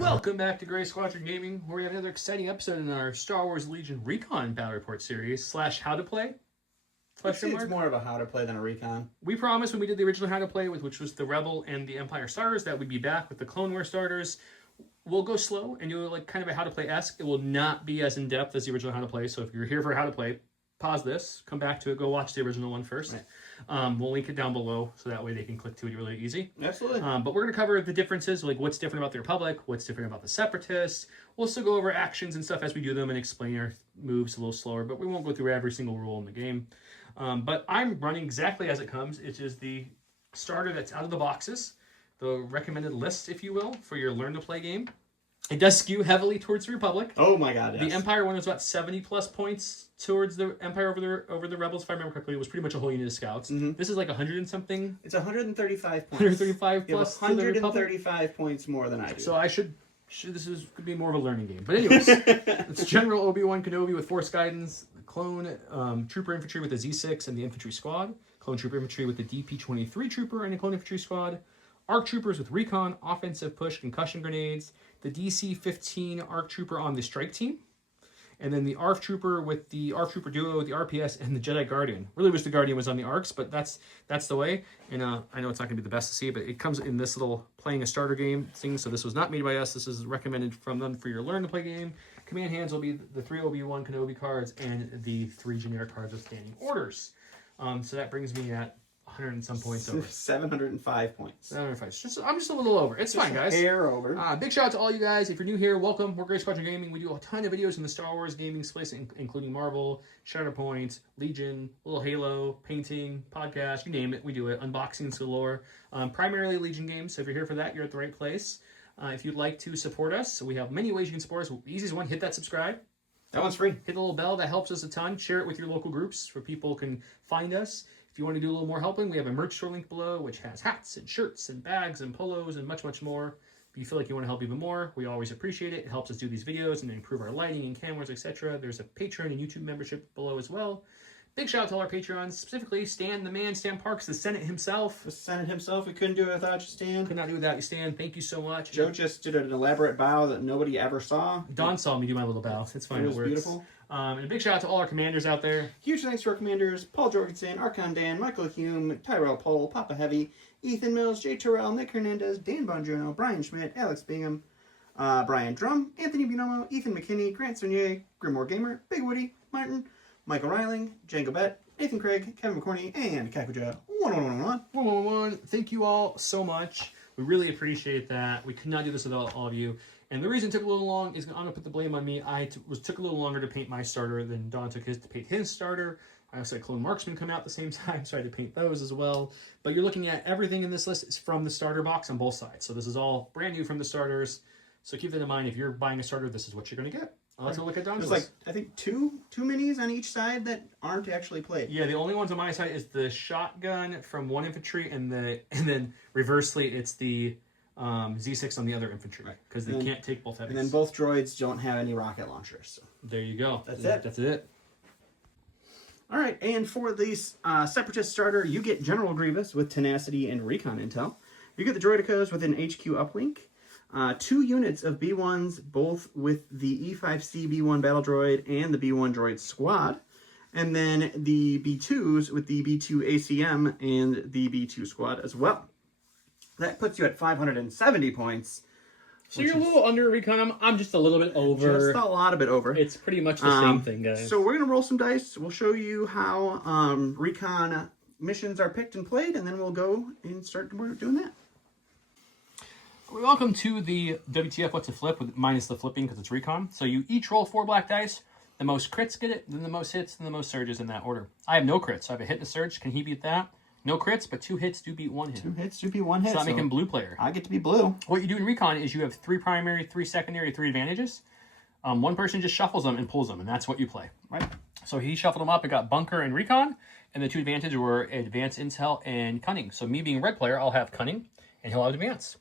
Welcome back to Gray Squadron Gaming, where we have another exciting episode in our Star Wars Legion Recon Battle Report series / How to Play. It's more of a how to play than a recon. We promised when we did the original How to Play, which was the Rebel and the Empire starters, that we'd be back with the Clone Wars starters. We'll go slow and do like kind of a How to Play-esque. It will not be as in-depth as the original How to Play, so if you're here for How to Play, pause this, come back to it, go watch the original one first. Right. We'll link it down below, so that way they can click to it really easy. Absolutely. But we're going to cover the differences, like what's different about the Republic, what's different about the Separatists. We'll still go over actions and stuff as we do them and explain our moves a little slower, but we won't go through every single rule in the game. But I'm running exactly as it comes. It is the starter that's out of the boxes, the recommended list, if you will, for your Learn to Play game. It does skew heavily towards the Republic. Oh my god, yes. The Empire one was about 70 plus points towards the Empire over the Rebels, if I remember correctly. It was pretty much a whole unit of scouts. Mm-hmm. This is like 100 and something. It's 135 points. 135 plus. 135 points more than I do. So I should could be more of a learning game. But anyways, it's General Obi-Wan Kenobi with Force Guidance, Clone Trooper Infantry with the Z6 and the Infantry Squad, Clone Trooper Infantry with the DP-23 Trooper and the Clone Infantry Squad, ARC Troopers with Recon, Offensive Push, Concussion Grenades, the DC-15 ARC Trooper on the Strike Team, and then the ARF Trooper with the ARF Trooper Duo, the RPS, and the Jedi Guardian. Really wish the Guardian was on the ARCs, but that's the way. And I know it's not going to be the best to see, but it comes in this little playing a starter game thing, so this was not made by us. This is recommended from them for your Learn to Play game. Command hands will be the 3 Obi-Wan Kenobi cards and the 3 generic cards with standing orders. So that brings me at 100 and some points over. 705 points. 705. I'm just a little over. It's fine, guys. Hair over. Big shout out to all you guys. If you're new here, welcome. We're Gray Squadron Gaming. We do a ton of videos in the Star Wars gaming space, including Marvel, Shatterpoint, Legion, little Halo, painting, podcast, you name it. We do it. Unboxings galore. Primarily Legion games. So if you're here for that, you're at the right place. If you'd like to support us, so we have many ways you can support us. The easiest one, hit that subscribe. That one's free. Hit the little bell. That helps us a ton. Share it with your local groups where people can find us. If you want to do a little more helping, we have a merch store link below, which has hats and shirts and bags and polos and much, much more. If you feel like you want to help even more, we always appreciate it. It helps us do these videos and improve our lighting and cameras, etc. There's a Patreon and YouTube membership below as well. Big shout out to all our Patreons, specifically Stan the man, Stan Parks, the Senate himself. The Senate himself. We couldn't do it without you, Stan. Could not do it without you, Stan. Thank you so much. Joe just did an elaborate bow that nobody ever saw. Don saw me do my little bow. It's fine. It was beautiful. And a big shout out to all our commanders out there. Huge thanks to our commanders, Paul Jorgensen, Archon Dan, Michael Hume, Tyrell Pohl, Papa Heavy, Ethan Mills, Jay Terrell, Nick Hernandez, Dan Bongiorno, Brian Schmidt, Alex Bingham, Brian Drum, Anthony Binomo, Ethan McKinney, Grant Cernier, Grimoire Gamer, Big Woody, Martin, Michael Reiling, Django Bet, Nathan Craig, Kevin McCorney, and Kakuja 1111. Thank you all so much. We really appreciate that. We could not do this without all of you. And the reason it took a little long is I'm going to put the blame on me. Took a little longer to paint my starter than Don took his to paint his starter. I also had Clone Marksman come out at the same time, so I had to paint those as well. But you're looking at everything in this list is from the starter box on both sides. So this is all brand new from the starters. So keep that in mind. If you're buying a starter, this is what you're going to get. Let's look at Don's list. There's I think two minis on each side that aren't actually played. Yeah, the only ones on my side is the shotgun from one infantry, and then reversely it's the Z6 on the other infantry, because they can't take both heavies. And then both droids don't have any rocket launchers. So. There you go. That's it. All right, and for the Separatist starter, you get General Grievous with Tenacity and Recon Intel. You get the Droidicas with an HQ uplink. 2 units of B1s, both with the E5C B1 battle droid and the B1 droid squad. And then the B2s with the B2 ACM and the B2 squad as well. That puts you at 570 points. So you're a little under Recon. I'm just a little bit over. Just a lot of bit over. It's pretty much the same thing, guys. So we're going to roll some dice. We'll show you how Recon missions are picked and played, and then we'll go and start doing that. Welcome to the WTF What's a Flip, with minus the flipping because it's Recon. So you each roll 4 black dice. The most crits get it, then the most hits, then the most surges in that order. I have no crits. So I have a hit and a surge. Can he beat that? No crits, but 2 hits do beat 1 hit. 2 hits do beat 1 hit. So that make him blue player. I get to be blue. What you do in Recon is you have 3 primary, 3 secondary, 3 advantages. One person just shuffles them and pulls them, and that's what you play. Right. So he shuffled them up and got Bunker and Recon, and the 2 advantages were Advanced Intel and Cunning. So me being red player, I'll have Cunning, and he'll have Advance,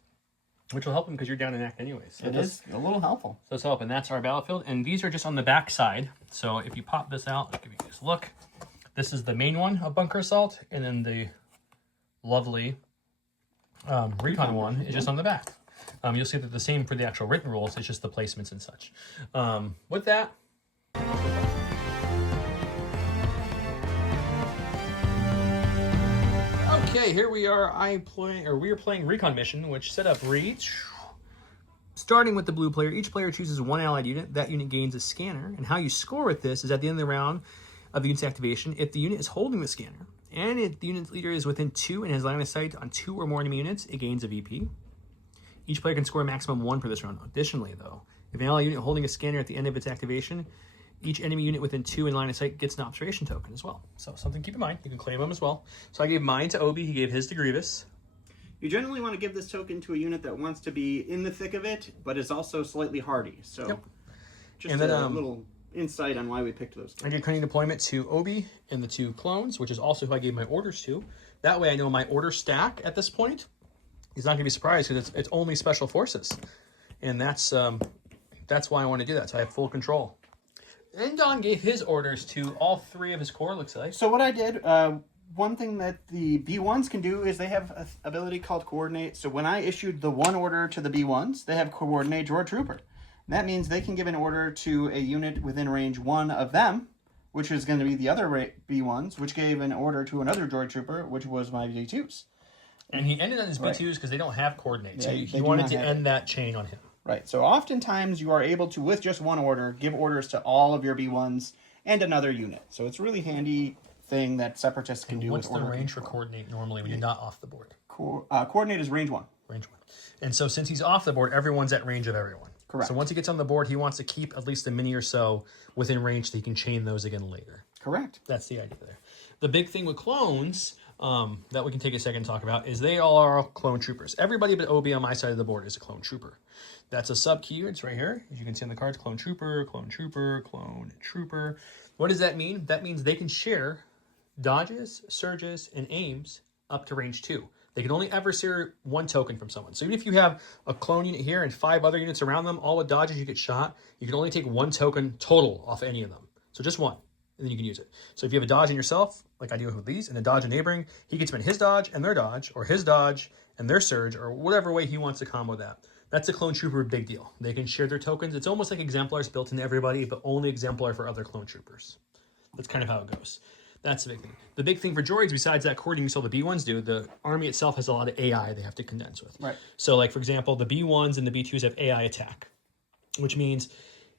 which will help him because you're down in act anyways. So it is a little helpful. So it's help, and that's our battlefield. And these are just on the back side. So if you pop this out, I'll give you guys a look. This is the main one of Bunker Assault, and then the lovely Recon one is just on the back. You'll see that the same for the actual written rules. It's just the placements and such. With that. Okay, here we are. We are playing Recon Mission, which setup reads. Starting with the blue player, each player chooses one allied unit. That unit gains a scanner. And how you score with this is at the end of the round of the unit's activation, if the unit is holding the scanner, and if the unit's leader is within 2 and has line of sight on 2 or more enemy units, it gains a VP. Each player can score a maximum 1 for this round. Additionally, though, if an allied unit holding a scanner at the end of its activation, each enemy unit within 2 in line of sight gets an observation token as well. So something to keep in mind. You can claim them as well. So I gave mine to Obi. He gave his to Grievous. You generally want to give this token to a unit that wants to be in the thick of it, but is also slightly hardy. So just and then, a little insight on why we picked those tokens. I gave cunning deployment to Obi and the 2 clones, which is also who I gave my orders to. That way I know my order stack at this point. He's not going to be surprised because it's only special forces. And that's why I want to do that. So I have full control. And Don gave his orders to all 3 of his corps, looks like. So what I did, one thing that the B1s can do is they have an ability called Coordinate. So when I issued the 1 order to the B1s, they have Coordinate Droid Trooper. And that means they can give an order to a unit within range 1 of them, which is going to be the other B1s, which gave an order to another Droid Trooper, which was my B2s. And he ended on his B2s because they don't have Coordinate. So he wanted to end that chain on him. Right. So oftentimes you are able to, with just 1 order, give orders to all of your B1s and another unit. So it's a really handy thing that Separatists can do. What's the range for Coordinate normally when you're not off the board? Coordinate is range 1. Range 1. And so since he's off the board, everyone's at range of everyone. Correct. So once he gets on the board, he wants to keep at least a mini or so within range so he can chain those again later. Correct. That's the idea there. The big thing with clones that we can take a second to talk about is they all are clone troopers. Everybody but OB on my side of the board is a clone trooper. That's a sub key. It's right here. As you can see on the cards, clone trooper, clone trooper, clone trooper. What does that mean? That means they can share dodges, surges, and aims up to range 2. They can only ever share 1 token from someone. So even if you have a clone unit here and 5 other units around them, all with dodges, you get shot, you can only take 1 token total off any of them. So just 1, and then you can use it. So if you have a dodge in yourself, like I do with these, and a dodge in neighboring, he can spend his dodge and their dodge, or his dodge and their surge, or whatever way he wants to combo that. That's a clone trooper big deal. They can share their tokens. It's almost like exemplars built into everybody, but only exemplar for other clone troopers. That's kind of how it goes. That's the big thing. The big thing for droids, besides that coordinating you saw the B1s do, the army itself has a lot of AI they have to condense with. Right. So, like, for example, the B1s and the B2s have AI attack, which means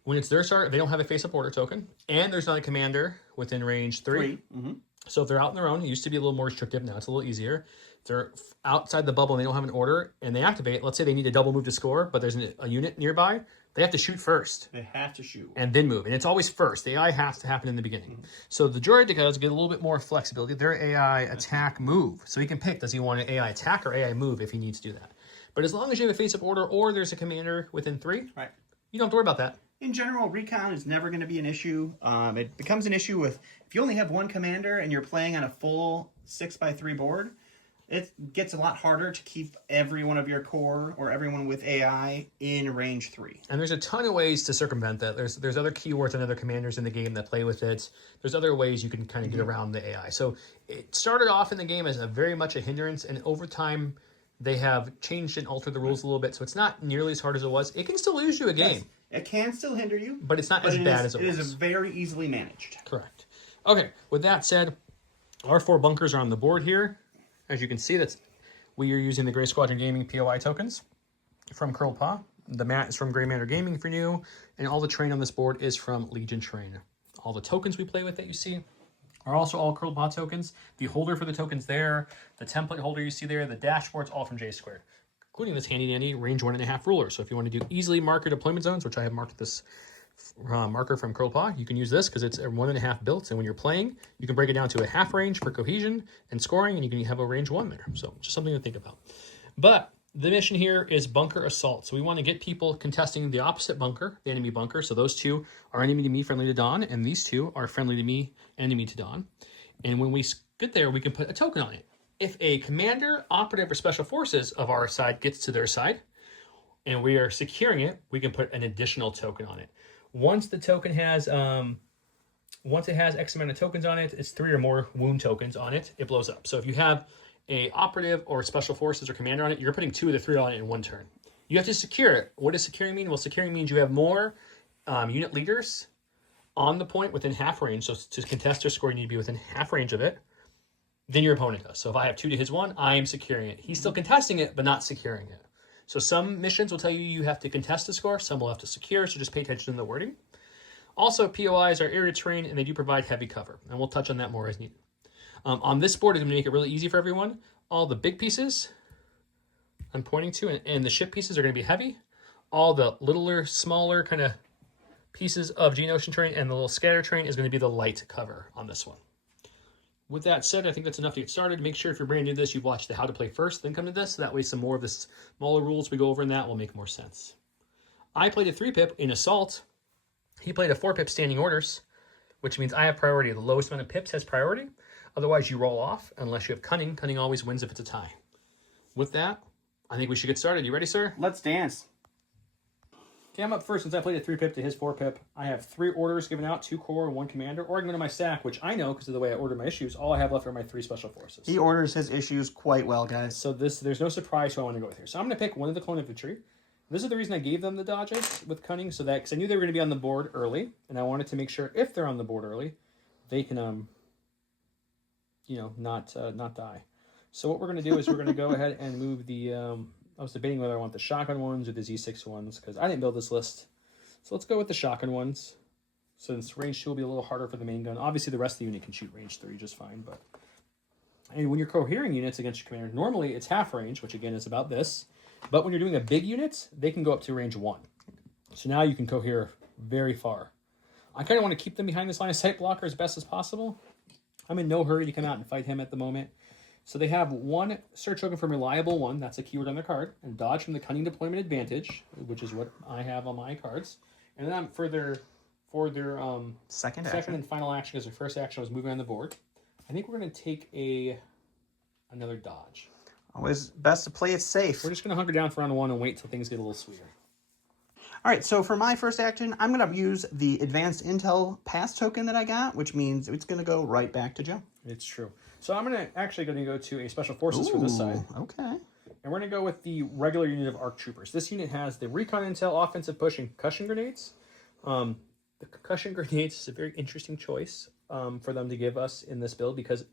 when it's their start, they don't have a face-up order token, and there's not a commander within range 3. Mm-hmm. So if they're out on their own, it used to be a little more restrictive. Now it's a little easier. If they're outside the bubble and they don't have an order, and they activate, let's say they need a double move to score, but there's a unit nearby, they have to shoot first. They have to shoot. And then move. And it's always first. The AI has to happen in the beginning. Mm-hmm. So the droidicas get a little bit more flexibility. Their AI attack move. So he can pick, does he want an AI attack or AI move if he needs to do that. But as long as you have a face-up order or there's a commander within 3, right, you don't have to worry about that. In general, recon is never going to be an issue. It becomes an issue if you only have 1 commander and you're playing on a full 6x3 board. It gets a lot harder to keep every one of your core or everyone with AI in range 3. And there's a ton of ways to circumvent that. There's other keywords and other commanders in the game that play with it. There's other ways you can kind of get around the AI. So it started off in the game as very much a hindrance, and over time they have changed and altered the rules a little bit. So it's not nearly as hard as it was. It can still lose you a game. Yes, it can still hinder you. But it's not as bad as it was. It is very easily managed. Correct. Okay, with that said, our 4 bunkers are on the board here. As you can see, we are using the Grey Squadron Gaming POI tokens from Curled Paw. The mat is from Grey Matter Gaming for new, and all the terrain on this board is from Legion Terrain. All the tokens we play with that you see are also all Curled Paw tokens. The holder for the tokens there, the template holder you see there, the dashboard's all from J Squared, including this handy dandy range 1.5 ruler. So if you want to do easily marker deployment zones, which I have marked this marker from Curled Paw, you can use this because it's a 1.5 built, and when you're playing, you can break it down to a half range for cohesion and scoring, and you can have a range 1 there. So just something to think about. But the mission here is bunker assault. So we want to get people contesting the opposite bunker, the enemy bunker. So those 2 are enemy to me, friendly to Don, and these 2 are friendly to me, enemy to Don. And when we get there, we can put a token on it. If a commander, operative, or special forces of our side gets to their side, and we are securing it, we can put an additional token on it. Once the token has, once it has X amount of tokens on it, it's 3 or more wound tokens on it, it blows up. So if you have a operative or special forces or commander on it, you're putting 2 of the 3 on it in 1 turn. You have to secure it. What does securing mean? Well, securing means you have more unit leaders on the point within half range. So to contest your score, you need to be within half range of it than your opponent does. So if I have 2 to his 1, I am securing it. He's still contesting it, but not securing it. So some missions will tell you you have to contest the score. Some will have to secure, so just pay attention to the wording. Also, POIs are area terrain, and they do provide heavy cover. And we'll touch on that more as needed. On this board, it's going to make it really easy for everyone. All the big pieces I'm pointing to, and the ship pieces are going to be heavy. All the littler, smaller kind of pieces of Geonosian terrain and the little scatter terrain is going to be the light cover on this one. With that said, I think that's enough to get started. Make sure if you're brand new to this, you've watched the how to play first, then come to this. That way some more of the smaller rules we go over in that will make more sense. I played a 3-pip in Assault. He played a 4-pip standing orders, which means I have priority. The lowest amount of pips has priority. Otherwise, you roll off unless you have Cunning. Cunning always wins if it's a tie. With that, I think we should get started. You ready, sir? Let's dance. Okay, I'm up first since I played a 3-pip to his 4-pip. I have 3 orders given out, 2 core and 1 commander. Or I can go to my stack, which I know because of the way I ordered my issues. All I have left are my 3 special forces. He orders his issues quite well, guys. So there's no surprise who I want to go with here. So I'm going to pick one of the clone infantry. This is the reason I gave them the dodges with Cunning, so that because I knew they were going to be on the board early, and I wanted to make sure if they're on the board early, they can, not die. So what we're going to do is we're going to go ahead and move the. I was debating whether I want the shotgun ones or the Z6 ones because I didn't build this list. So let's go with the shotgun ones, since range 2 will be a little harder for the main gun. Obviously, the rest of the unit can shoot range 3 just fine, but and when you're cohering units against your commander, normally it's half range, which again is about this. But when you're doing a big unit, they can go up to range 1. So now you can cohere very far. I kind of want to keep them behind this line of sight blocker as best as possible. I'm in no hurry to come out and fight him at the moment. So they have 1 search token from Reliable 1, that's a keyword on their card, and dodge from the Cunning Deployment Advantage, which is what I have on my cards. And then for their second and final action, because their first action was moving on the board, I think we're going to take another dodge. Always best to play it safe. We're just going to hunker down for round 1 and wait till things get a little sweeter. All right, so for my first action, I'm going to use the Advanced Intel Pass token that I got, which means it's going to go right back to Joe. It's true. So I'm going to go to a Special Forces for this side. Okay. And we're going to go with the regular unit of ARC Troopers. This unit has the Recon Intel Offensive Push and Concussion Grenades. The Concussion Grenades is a very interesting choice for them to give us in this build because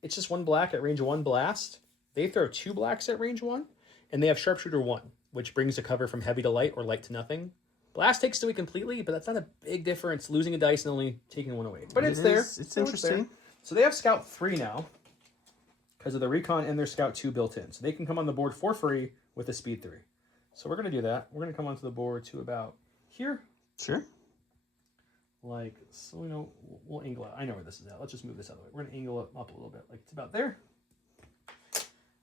it's just 1 black at range 1 blast. They throw 2 blacks at range 1, and they have Sharpshooter 1, which brings the cover from heavy to light or light to nothing. Blast takes it away completely, but that's not a big difference, losing a dice and only taking 1 away. But it's there. It's interesting. So they have Scout 3 now because of the Recon and their Scout 2 built in. So they can come on the board for free with a Speed 3. So we're going to do that. We're going to come onto the board to about here. Sure. Like, so, we'll angle it. I know where this is at. Let's just move this out of the way. We're going to angle it up a little bit. Like, it's about there.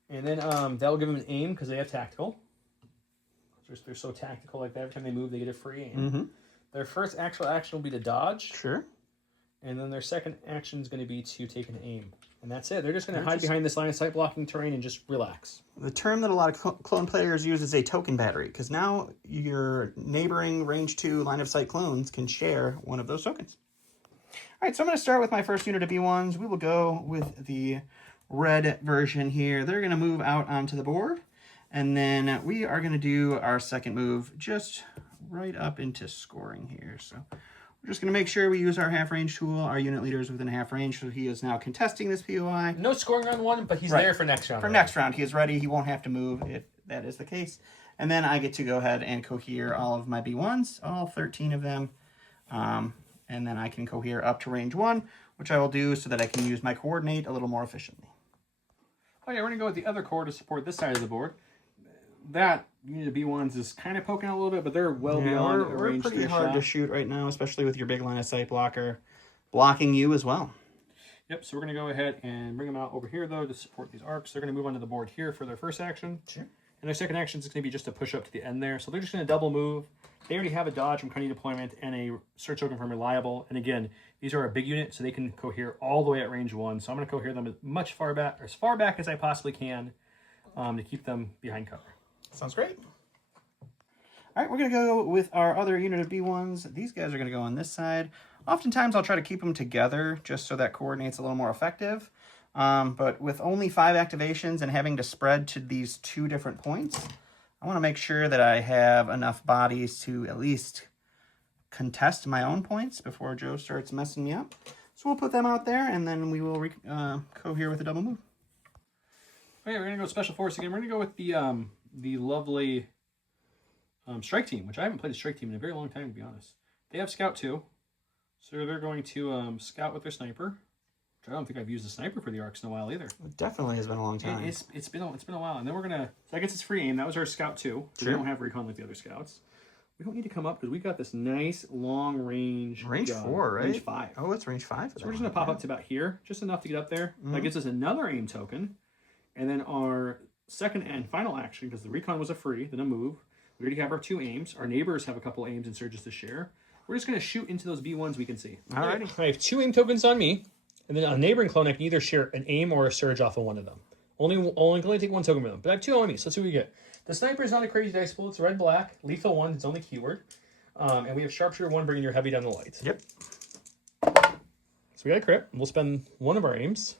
And then that'll give them an aim because they have tactical. They're so tactical like that. Every time they move, they get a free aim. Mm-hmm. Their first actual action will be to dodge. Sure. And then their second action is going to be to take an aim. And that's it. They're just going to hide behind this line of sight blocking terrain and just relax. The term that a lot of clone players use is a token battery, because now your neighboring range 2 line of sight clones can share one of those tokens. All right, so I'm going to start with my first unit of B1s. We will go with the red version here. They're going to move out onto the board. And then we are going to do our second move just right up into scoring here. So we're just going to make sure we use our half range tool. Our unit leader is within half range, so he is now contesting this POI. No scoring round 1, but he's there for next round. For next round, he is ready. He won't have to move if that is the case. And then I get to go ahead and cohere all of my B1s, all 13 of them. And then I can cohere up to range 1, which I will do so that I can use my coordinate a little more efficiently. Okay, we're going to go with the other core to support this side of the board. That unit of B1s is kind of poking out a little bit, but they're well beyond a range 3 We're pretty hard shot to shoot right now, especially with your big line of sight blocker blocking you as well. Yep, so we're going to go ahead and bring them out over here, though, to support these arcs. They're going to move onto the board here for their first action. Sure. And their second action is going to be just to push up to the end there. So they're just going to double move. They already have a dodge from Cunning Deployment and a search token from Reliable. And again, these are a big unit, so they can cohere all the way at range 1. So I'm going to cohere them as far back as I possibly can to keep them behind cover. Sounds great. All right, we're going to go with our other unit of B1s. These guys are going to go on this side. Oftentimes, I'll try to keep them together just so that coordinate's a little more effective. But with only 5 activations and having to spread to these 2 different points, I want to make sure that I have enough bodies to at least contest my own points before Joe starts messing me up. So we'll put them out there, and then we will go here with a double move. Okay, we're gonna go special force again. We're gonna go with the lovely strike team, which I haven't played a strike team in a very long time, to be honest. They have scout too, so they're going to scout with their sniper. I don't think I've used a sniper for the arcs in a while either. It definitely has been a long time. It's been a while, and then we're gonna. So I guess it's free aim. That was our scout too. So we don't have recon like the other scouts. We don't need to come up because we got this nice long range. Range gun. 4, right? Range 5. Oh, it's range 5. So we're just gonna pop up to about here, just enough to get up there. That gives us another aim token, and then our second and final action, because the recon was a free, then a move. We already have our 2 aims. Our neighbors have a couple aims and surges to share. We're just gonna shoot into those B1s we can see. Alrighty. I have 2 aim tokens on me. And then a neighboring clone, I can either share an aim or a surge off of one of them. Only take 1 token with them. But I have 2 on me, so let's see what we get. The sniper is not a crazy dice pool. It's red-black. Lethal 1, it's only keyword. And we have sharpshooter 1, bringing your heavy down the light. Yep. So we got a crit. We'll spend 1 of our aims.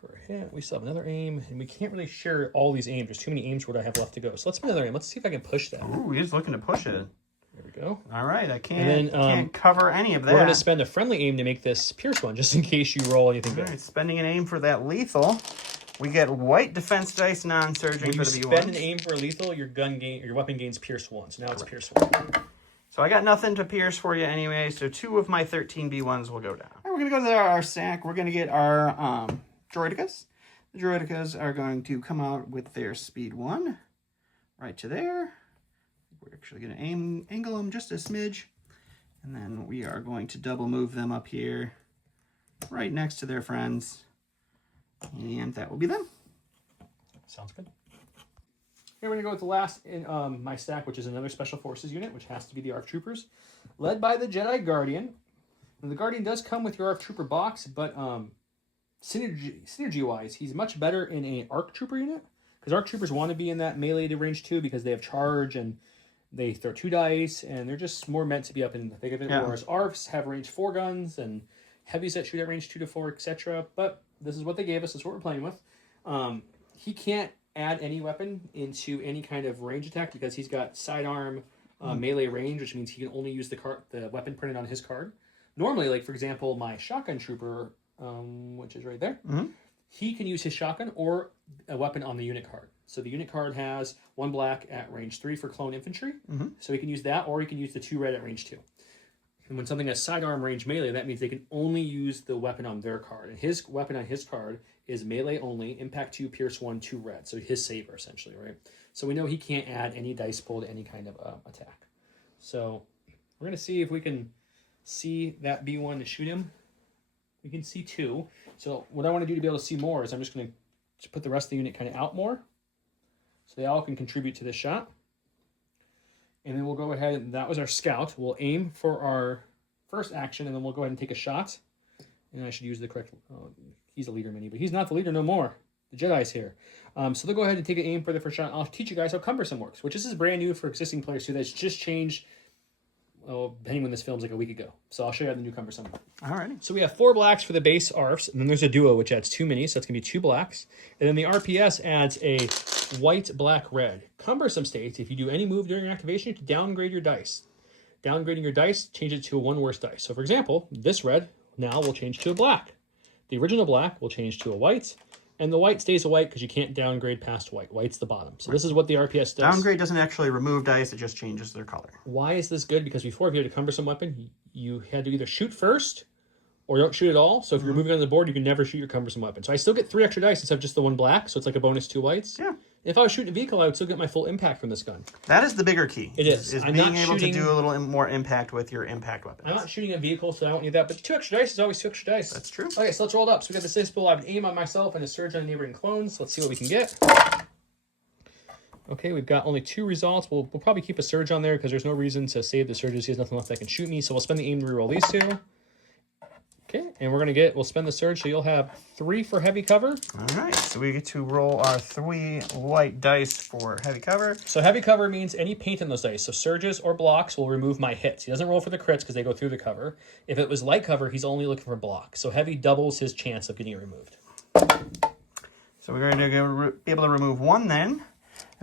For a hit, we still have another aim. And we can't really share all these aims. There's too many aims where I have left to go. So let's spend another aim. Let's see if I can push that. Ooh, he's looking to push it. There we go. All right, I can't cover any of that. We're going to spend a friendly aim to make this Pierce 1, just in case you roll anything good. All right, spending an aim for that lethal. We get white defense dice non-surging for the B1. When you spend an aim for lethal, your weapon gains Pierce 1. So now it's Pierce 1. So I got nothing to pierce for you anyway, so 2 of my 13 B1s will go down. All right, we're going to go to our sack. We're going to get our droidicas. The droidicas are going to come out with their speed 1 right to there. We're actually going to angle them just a smidge, and then we are going to double move them up here right next to their friends, and that will be them. Sounds good. Here we're going to go with the last in my stack, which is another Special Forces unit, which has to be the ARC Troopers, led by the Jedi Guardian. And the Guardian does come with your ARC Trooper box, but synergy-wise, he's much better in an ARC Trooper unit, because ARC Troopers want to be in that melee to range 2 because they have charge and they throw 2 dice, and they're just more meant to be up in the thick of it. Yeah. Whereas ARFs have range 4 guns and heavies that shoot at range 2 to 4, etc. But this is what they gave us. This is what we're playing with. He can't add any weapon into any kind of range attack because he's got sidearm melee range, which means he can only use the weapon printed on his card. Normally, like for example, my shotgun trooper, which is right there, he can use his shotgun or a weapon on the unit card. So the unit card has 1 black at range 3 for clone infantry. So he can use that, or he can use the 2 red at range 2. And when something has sidearm range melee, that means they can only use the weapon on their card. And his weapon on his card is melee only, impact 2, pierce 1, 2 red. So his saber, essentially, right? So we know he can't add any dice pool to any kind of attack. So we're going to see if we can see that B1 to shoot him. We can see 2. So what I want to do to be able to see more is I'm just going to put the rest of the unit kind of out more. So they all can contribute to this shot. And then we'll go ahead, and that was our scout. We'll aim for our first action, and then we'll go ahead and take a shot. And I should use the correct, he's a leader mini, but he's not the leader no more. The Jedi's here. So they'll go ahead and take an aim for the first shot. I'll teach you guys how cumbersome works, which this is brand new for existing players too. That's just changed, depending when this film's like a week ago. So I'll show you how the new cumbersome works. Alrighty. So we have 4 blacks for the base ARFs, and then there's a duo, which adds 2 minis, so that's going to be 2 blacks. And then the RPS adds a white, black, red. Cumbersome states, if you do any move during activation, you have to downgrade your dice. Downgrading your dice, change it to a 1 worse dice. So for example, this red now will change to a black. The original black will change to a white, and the white stays a white because you can't downgrade past white. White's the bottom. So this is what the RPS does. Downgrade doesn't actually remove dice, it just changes their color. Why is this good? Because before, if you had a cumbersome weapon, you had to either shoot first or don't shoot at all. So if you're moving on the board, you can never shoot your cumbersome weapon. So I still get 3 extra dice instead of just the 1 black, so it's like a bonus 2 whites. Yeah. If I was shooting a vehicle, I would still get my full impact from this gun. That is the bigger key. It is. I'm being able to do a little more impact with your impact weapons. I'm not shooting a vehicle, so I don't need that. But 2 extra dice is always 2 extra dice. That's true. Okay, so let's roll it up. So we got the dice pool. I have an aim on myself and a surge on neighboring clones. Let's see what we can get. Okay, we've got only 2 results. We'll probably keep a surge on there because there's no reason to save the surges. He has nothing left that can shoot me. So we'll spend the aim to reroll these 2. Okay, and we'll spend the surge, so you'll have 3 for heavy cover. All right, so we get to roll our 3 white dice for heavy cover. So heavy cover means any paint on those dice. So surges or blocks will remove my hits. He doesn't roll for the crits because they go through the cover. If it was light cover, he's only looking for blocks. So heavy doubles his chance of getting it removed. So we're going to be able to remove 1 then.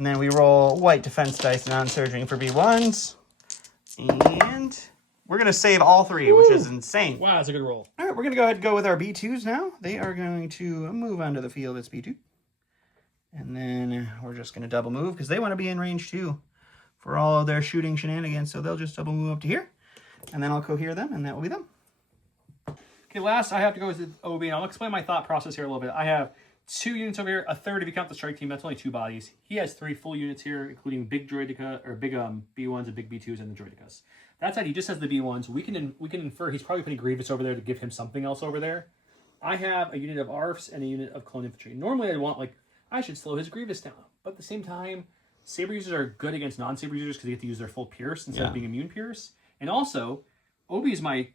And then we roll white defense dice non-surging for B1s. And we're going to save all three, which is insane. Wow, that's a good roll. All right, we're going to go ahead and go with our B2s now. They are going to move onto the field as B2. And then we're just going to double move because they want to be in range too for all of their shooting shenanigans. So they'll just double move up to here. And then I'll cohere them, and that will be them. Okay, last I have to go with OB, and I'll explain my thought process here a little bit. I have 2 units over here, a third if you count the strike team. That's only 2 bodies. He has 3 full units here, including big droidica or big B1s and big B2s and the droidicas. That side, he just has the B1s. We can infer he's probably putting Grievous over there to give him something else over there. I have a unit of ARFs and a unit of clone infantry. Normally, I'd want I should slow his Grievous down, but at the same time, Saber users are good against non-Saber users because they get to use their full Pierce instead of being immune Pierce. And also, Obi is my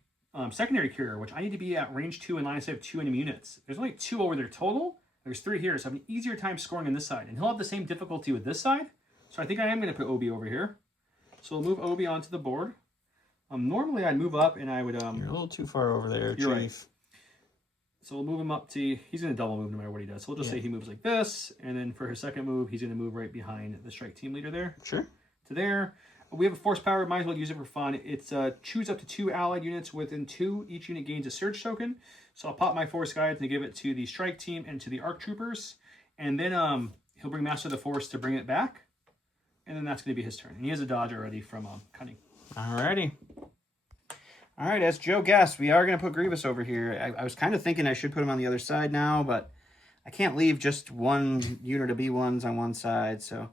secondary carrier, which I need to be at range 2 and line of sight of 2 enemy units. There's only 2 over there total. There's 3 here, so I have an easier time scoring on this side. And he'll have the same difficulty with this side. So I think I am going to put Obi over here. So we'll move Obi onto the board. Normally I'd move up and I would... You're a little too far over there, you're Chief. Right. So we'll move him up to... He's going to double move no matter what he does. So we'll just say he moves like this. And then for his second move, he's going to move right behind the strike team leader there. Sure. To there. We have a force power. Might as well use it for fun. It's choose up to 2 allied units within 2. Each unit gains a surge token. So I'll pop my force guides and give it to the strike team and to the arc troopers. And then he'll bring Master of the Force to bring it back. And then that's going to be his turn. And he has a dodge already from cunning. Alrighty. All right, as Joe guessed, we are going to put Grievous over here. I was kind of thinking I should put him on the other side now, but I can't leave just one unit of B1s on one side. So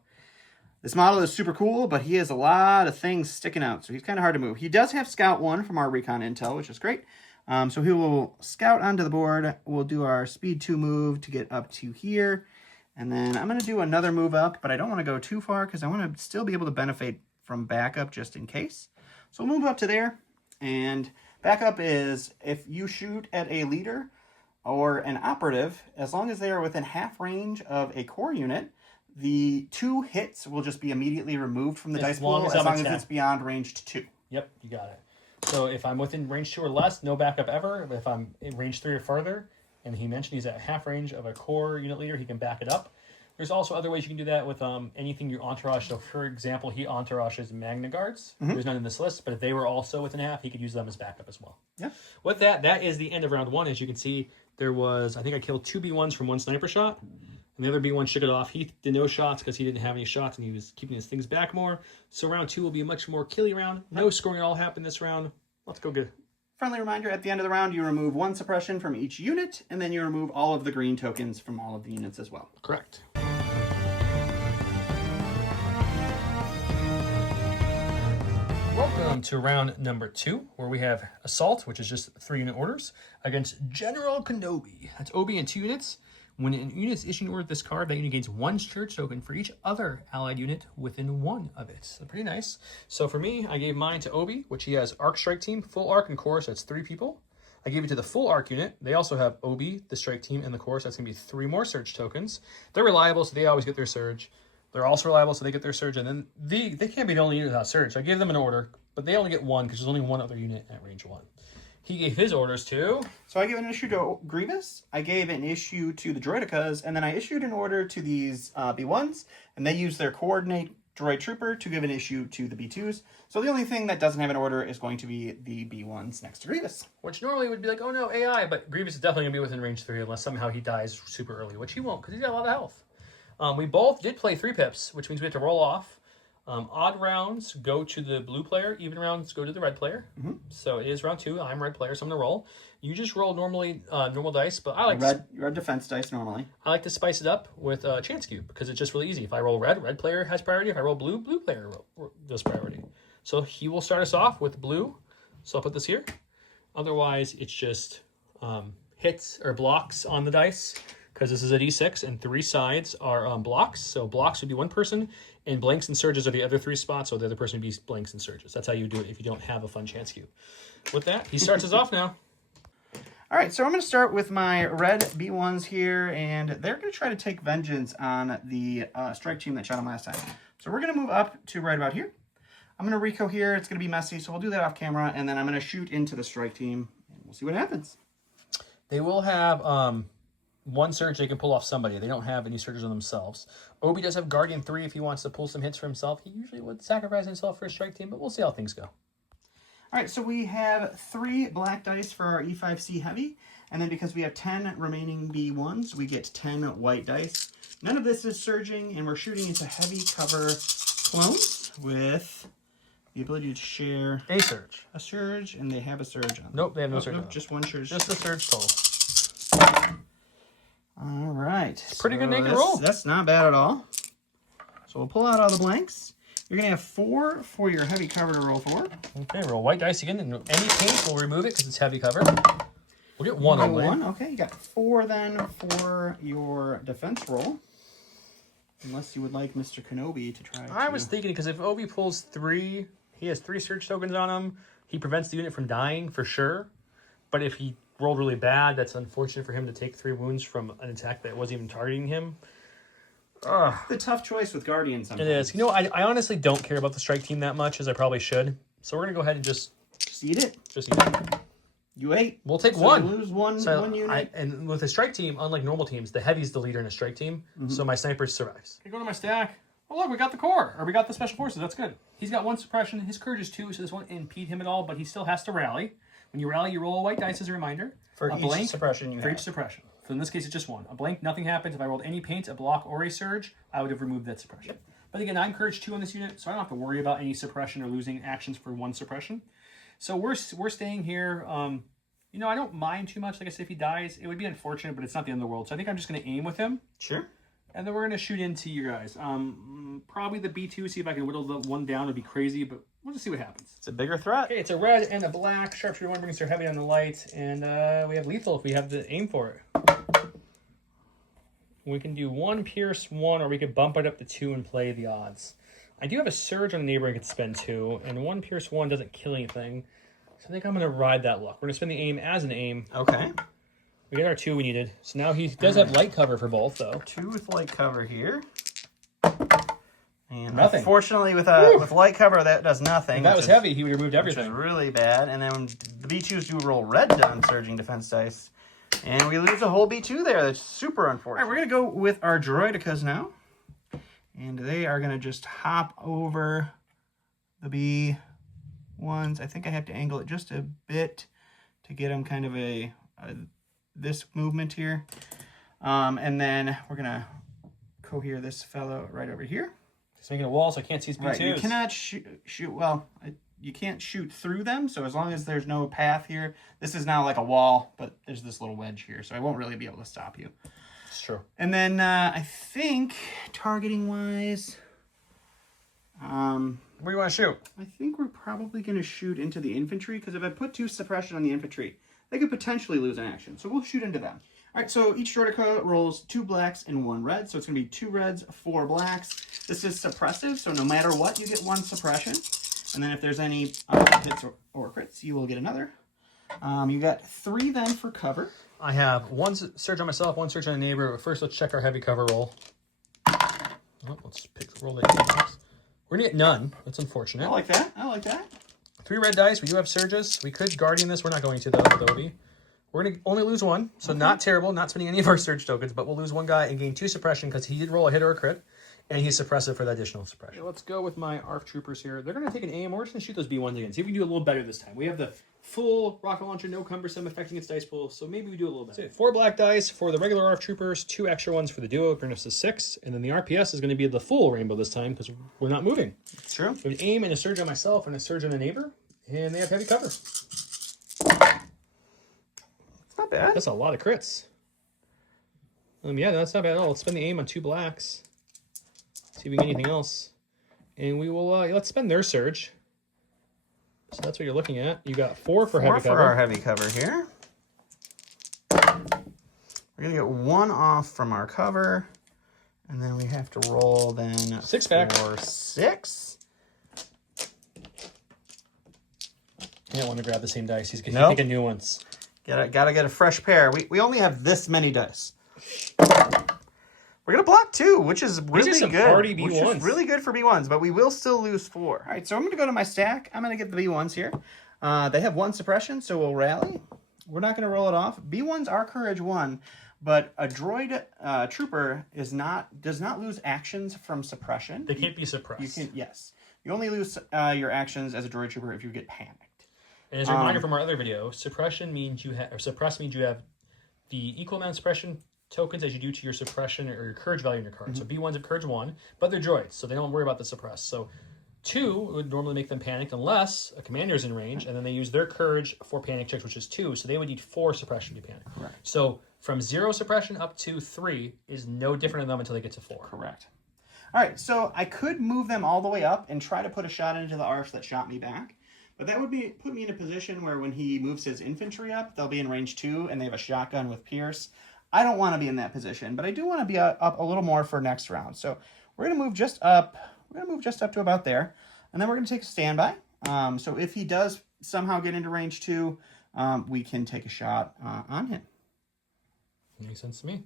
this model is super cool, but he has a lot of things sticking out, so he's kind of hard to move. He does have Scout 1 from our Recon Intel, which is great. So he will scout onto the board. We'll do our speed 2 move to get up to here. And then I'm going to do another move up, but I don't want to go too far because I want to still be able to benefit from backup just in case. So we'll move up to there. And backup is if you shoot at a leader or an operative, as long as they are within half range of a core unit, the 2 hits will just be immediately removed from the dice pool as long as it's beyond range 2. Yep, you got it. So if I'm within range 2 or less, no backup ever. But if I'm in range 3 or further, and he mentioned he's at half range of a core unit leader, he can back it up. There's also other ways you can do that with anything you entourage. So, for example, he entourages Magna Guards. There's none in this list, but if they were also within half, he could use them as backup as well. Yeah. With that is the end of round 1. As you can see, there was, I think I killed 2 B1s from 1 sniper shot, and the other B1 shook it off. He did no shots because he didn't have any shots, and he was keeping his things back more. So round 2 will be a much more killy round. No scoring at all happened this round. Let's go good. Friendly reminder, at the end of the round, you remove 1 suppression from each unit, and then you remove all of the green tokens from all of the units as well. Correct. Welcome to round number 2, where we have Assault, which is just 3 unit orders, against General Kenobi. That's OB in 2 units. When an unit is issued an order with this card, that unit gains 1 surge token for each other allied unit within 1 of it. So pretty nice. So for me, I gave mine to Obi, which he has Arc Strike Team, full Arc and Core, so that's 3 people. I gave it to the full Arc unit. They also have Obi, the Strike Team, and the Core, so that's going to be 3 more surge tokens. They're reliable, so they always get their surge. They're also reliable, so they get their surge, and then they can't be the only unit without surge. I gave them an order, but they only get 1 because there's only 1 other unit at range 1. He gave his orders to... So I gave an issue to Grievous, I gave an issue to the Droidicas, and then I issued an order to these B1s, and they used their Coordinate Droid Trooper to give an issue to the B2s. So the only thing that doesn't have an order is going to be the B1s next to Grievous. Which normally would be like, oh no, AI, but Grievous is definitely going to be within range 3 unless somehow he dies super early, which he won't because he's got a lot of health. We both did play 3 pips, which means we have to roll off. Odd rounds go to the blue player. Even rounds go to the red player. So it is round 2. I'm red player, so I'm going to roll. You just roll normal dice, but I like red defense dice normally. I like to spice it up with Chance Cube because it's just really easy. If I roll red player has priority. If I roll blue player does priority. So he will start us off with blue. So I'll put this here. Otherwise, it's just hits or blocks on the dice. Because this is a D6 and 3 sides are blocks. So blocks would be 1 person, and blanks and surges are the other 3 spots, so the other person would be blanks and surges. That's how you do it if you don't have a fun chance cube. With that, he starts us off now. All right, so I'm going to start with my red B1s here, and they're going to try to take vengeance on the strike team that shot him last time. So we're going to move up to right about here. I'm going to reco here. It's going to be messy, so we'll do that off camera, and then I'm going to shoot into the strike team, and we'll see what happens. They will have... one surge, they can pull off somebody. They don't have any surges on themselves. Obi does have Guardian 3 if he wants to pull some hits for himself. He usually would sacrifice himself for a strike team, but we'll see how things go. All right, so we have 3 black dice for our E5C heavy, and then because we have 10 remaining B1s, we get 10 white dice. None of this is surging, and we're shooting into heavy cover clones with the ability to share A surge. a surge, and they have a surge on them. Nope, they have no surge. Nope, just one surge. Just a surge total. All right. Pretty good naked that's, roll. That's not bad at all. So we'll pull out all the blanks. You're going to have 4 for your heavy cover to roll for. Okay, roll white dice again. And any paint, we'll remove it because it's heavy cover. We'll get 1 on one. Okay, you got 4 then for your defense roll. Unless you would like Mr. Kenobi to try. I was thinking because if Obi pulls 3, he has 3 surge tokens on him. He prevents the unit from dying for sure. But if he rolled really bad, that's unfortunate for him to take 3 wounds from an attack that wasn't even targeting him. Ugh. The tough choice with Guardian sometimes. It is. You know, I honestly don't care about the strike team that much as I probably should. So we're going to go ahead and just eat it. Just eat it. You ate. We'll take so 1. You lose one unit. And with a strike team, unlike normal teams, the heavy's the leader in a strike team. So my sniper survives. Okay, go to my stack. Oh, look, we got the core. Or we got the special forces. That's good. He's got 1 suppression. His courage is 2, so this won't impede him at all, but he still has to rally. When you rally, you roll a white dice as a reminder. For a each blank suppression you for have. each suppression. So in this case, it's just 1. A blank, nothing happens. If I rolled any paint, a block, or a surge, I would have removed that suppression. Yep. But again, I'm courage 2 on this unit, so I don't have to worry about any suppression or losing actions for 1 suppression. So we're staying here. You know, I don't mind too much. Like I said, if he dies, it would be unfortunate, but it's not the end of the world. So I think I'm just going to aim with him. Sure. And then we're going to shoot into you guys. Probably the B2, see if I can whittle the 1 down. Would be crazy, but we'll just see what happens. It's a bigger threat. Okay, it's a red and a black. Sharpshooter 1 brings their heavy on the light. And we have lethal if we have to aim for it. We can do 1 pierce 1, or we could bump it up to 2 and play the odds. I do have a surge on a neighbor I could spend 2, and 1 pierce 1 doesn't kill anything. So I think I'm going to ride that luck. We're going to spend the aim as an aim. Okay. We got our 2 we needed. So now he does have light cover for both, though. 2 with light cover here. And nothing. Unfortunately, with light cover, that does nothing. If that was heavy, he would have removed everything. Which is really bad. And then the B2s do roll red on surging defense dice. And we lose a whole B2 there. That's super unfortunate. All right, we're going to go with our droidicas now. And they are going to just hop over the B1s. I think I have to angle it just a bit to get them kind of this movement here. And then we're going to cohere this fellow right over here. Just making a wall so I can't see his B2s. Right, you cannot you can't shoot through them, so as long as there's no path here, this is now like a wall, but there's this little wedge here, so I won't really be able to stop you. It's true. And then I think, targeting-wise, where do you want to shoot? I think we're probably going to shoot into the infantry, because if I put 2 suppression on the infantry, they could potentially lose an action, so we'll shoot into them. All right, so each droidica rolls 2 blacks and 1 red, so it's going to be 2 reds, 4 blacks. This is suppressive, so no matter what, you get 1 suppression. And then if there's any hits or crits, you will get another. You got 3 then for cover. I have 1 surge on myself, 1 surge on a neighbor. But first, let's check our roll. Oh, let's roll that. We're going to get none. That's unfortunate. I like that. 3 red dice. We do have surges. We could Guardian this. We're not going to, though, with Obi. We're going to only lose 1, so okay. Not terrible. Not spending any of our surge tokens, but we'll lose 1 guy and gain 2 suppression because he did roll a hit or a crit. And he's suppressive for the additional suppression. Okay, let's go with my ARF troopers here. They're going to take an aim. We're just going to shoot those B1s again. See if we can do a little better this time. We have the full rocket launcher, no cumbersome, affecting its dice pool. So maybe we do a little better. So 4 black dice for the regular ARF troopers, 2 extra ones for the duo, bring us to 6. And then the RPS is going to be the full rainbow this time because we're not moving. It's true. So an aim and a surge on myself and a surge on a neighbor. And they have heavy cover. It's not bad. That's a lot of crits. Yeah, that's not bad at all. Let's spend the aim on 2 blacks. See if we get anything else. And we will, let's spend their surge. So that's what you're looking at. You got 4 for heavy cover. 4 for our heavy cover here. We're going to get 1 off from our cover. And then we have to roll then 6 back. For 6. You don't want to grab the same dice. He's picking new ones. Gotta get a fresh pair. We only have this many dice. We're going to block 2, which is really good. Party B1s. Which is really good for B1s, but we will still lose 4. All right, so I'm going to go to my stack. I'm going to get the B1s here. They have 1 suppression, so we'll rally. We're not going to roll it off. B1s are courage 1, But a droid trooper does not lose actions from suppression. They can't be suppressed. Yes. You only lose your actions as a droid trooper if you get panicked. And as a reminder from our other video, suppression means suppress means you have the equal amount of suppression tokens as you do to your suppression or your courage value in your card. So B1s have courage 1, but they're droids, so they don't worry about the suppress. So 2 would normally make them panicked unless a commander is in range, and then they use their courage for panic checks, which is 2, so they would need 4 suppression to panic. Correct. So from 0 suppression up to 3 is no different than them until they get to 4. Correct. All right, so I could move them all the way up and try to put a shot into the arch that shot me back, but that would put me in a position where when he moves his infantry up, they'll be in range 2, and they have a shotgun with Pierce. I don't want to be in that position, but I do want to be up a little more for next round. So we're going to move just up. We're going to move just up to about there, and then we're going to take a standby. So if he does somehow get into range 2, we can take a shot on him. Makes sense to me.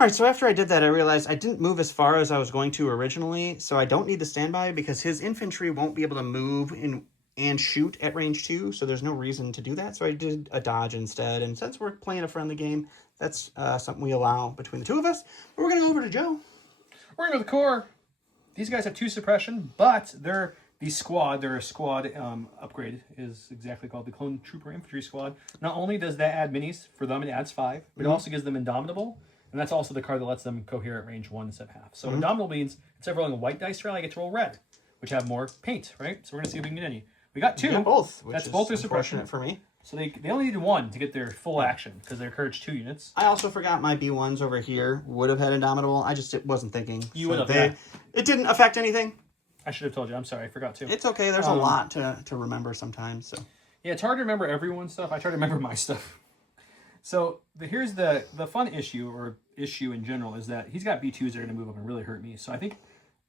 All right, so after I did that, I realized I didn't move as far as I was going to originally, so I don't need the standby because his infantry won't be able to move and shoot at range 2, so there's no reason to do that. So I did a dodge instead, and since we're playing a friendly game, that's something we allow between the two of us. But we're going to go over to Joe. We're going to go to the core. These guys have 2 suppression, but they're the squad. Their squad upgrade is exactly called the Clone Trooper Infantry Squad. Not only does that add minis, for them it adds 5, but it also gives them Indomitable, and that's also the card that lets them cohere at range 1 instead of half. So Indomitable means instead of rolling a white dice roll, I get to roll red, which have more paint, right? So we're going to see if we can get any. We got 2. We got both, which that's is both their suppression unfortunate for me. So they only needed 1 to get their full action because they're courage 2 units. I also forgot my B1s over here would have had Indomitable. I just wasn't thinking. You would have. Yeah. It didn't affect anything. I should have told you. I'm sorry. I forgot to. It's okay. There's a lot to remember sometimes. So yeah, it's hard to remember everyone's stuff. I try to remember my stuff. So here's the fun issue in general is that he's got B2s that are going to move up and really hurt me. So I think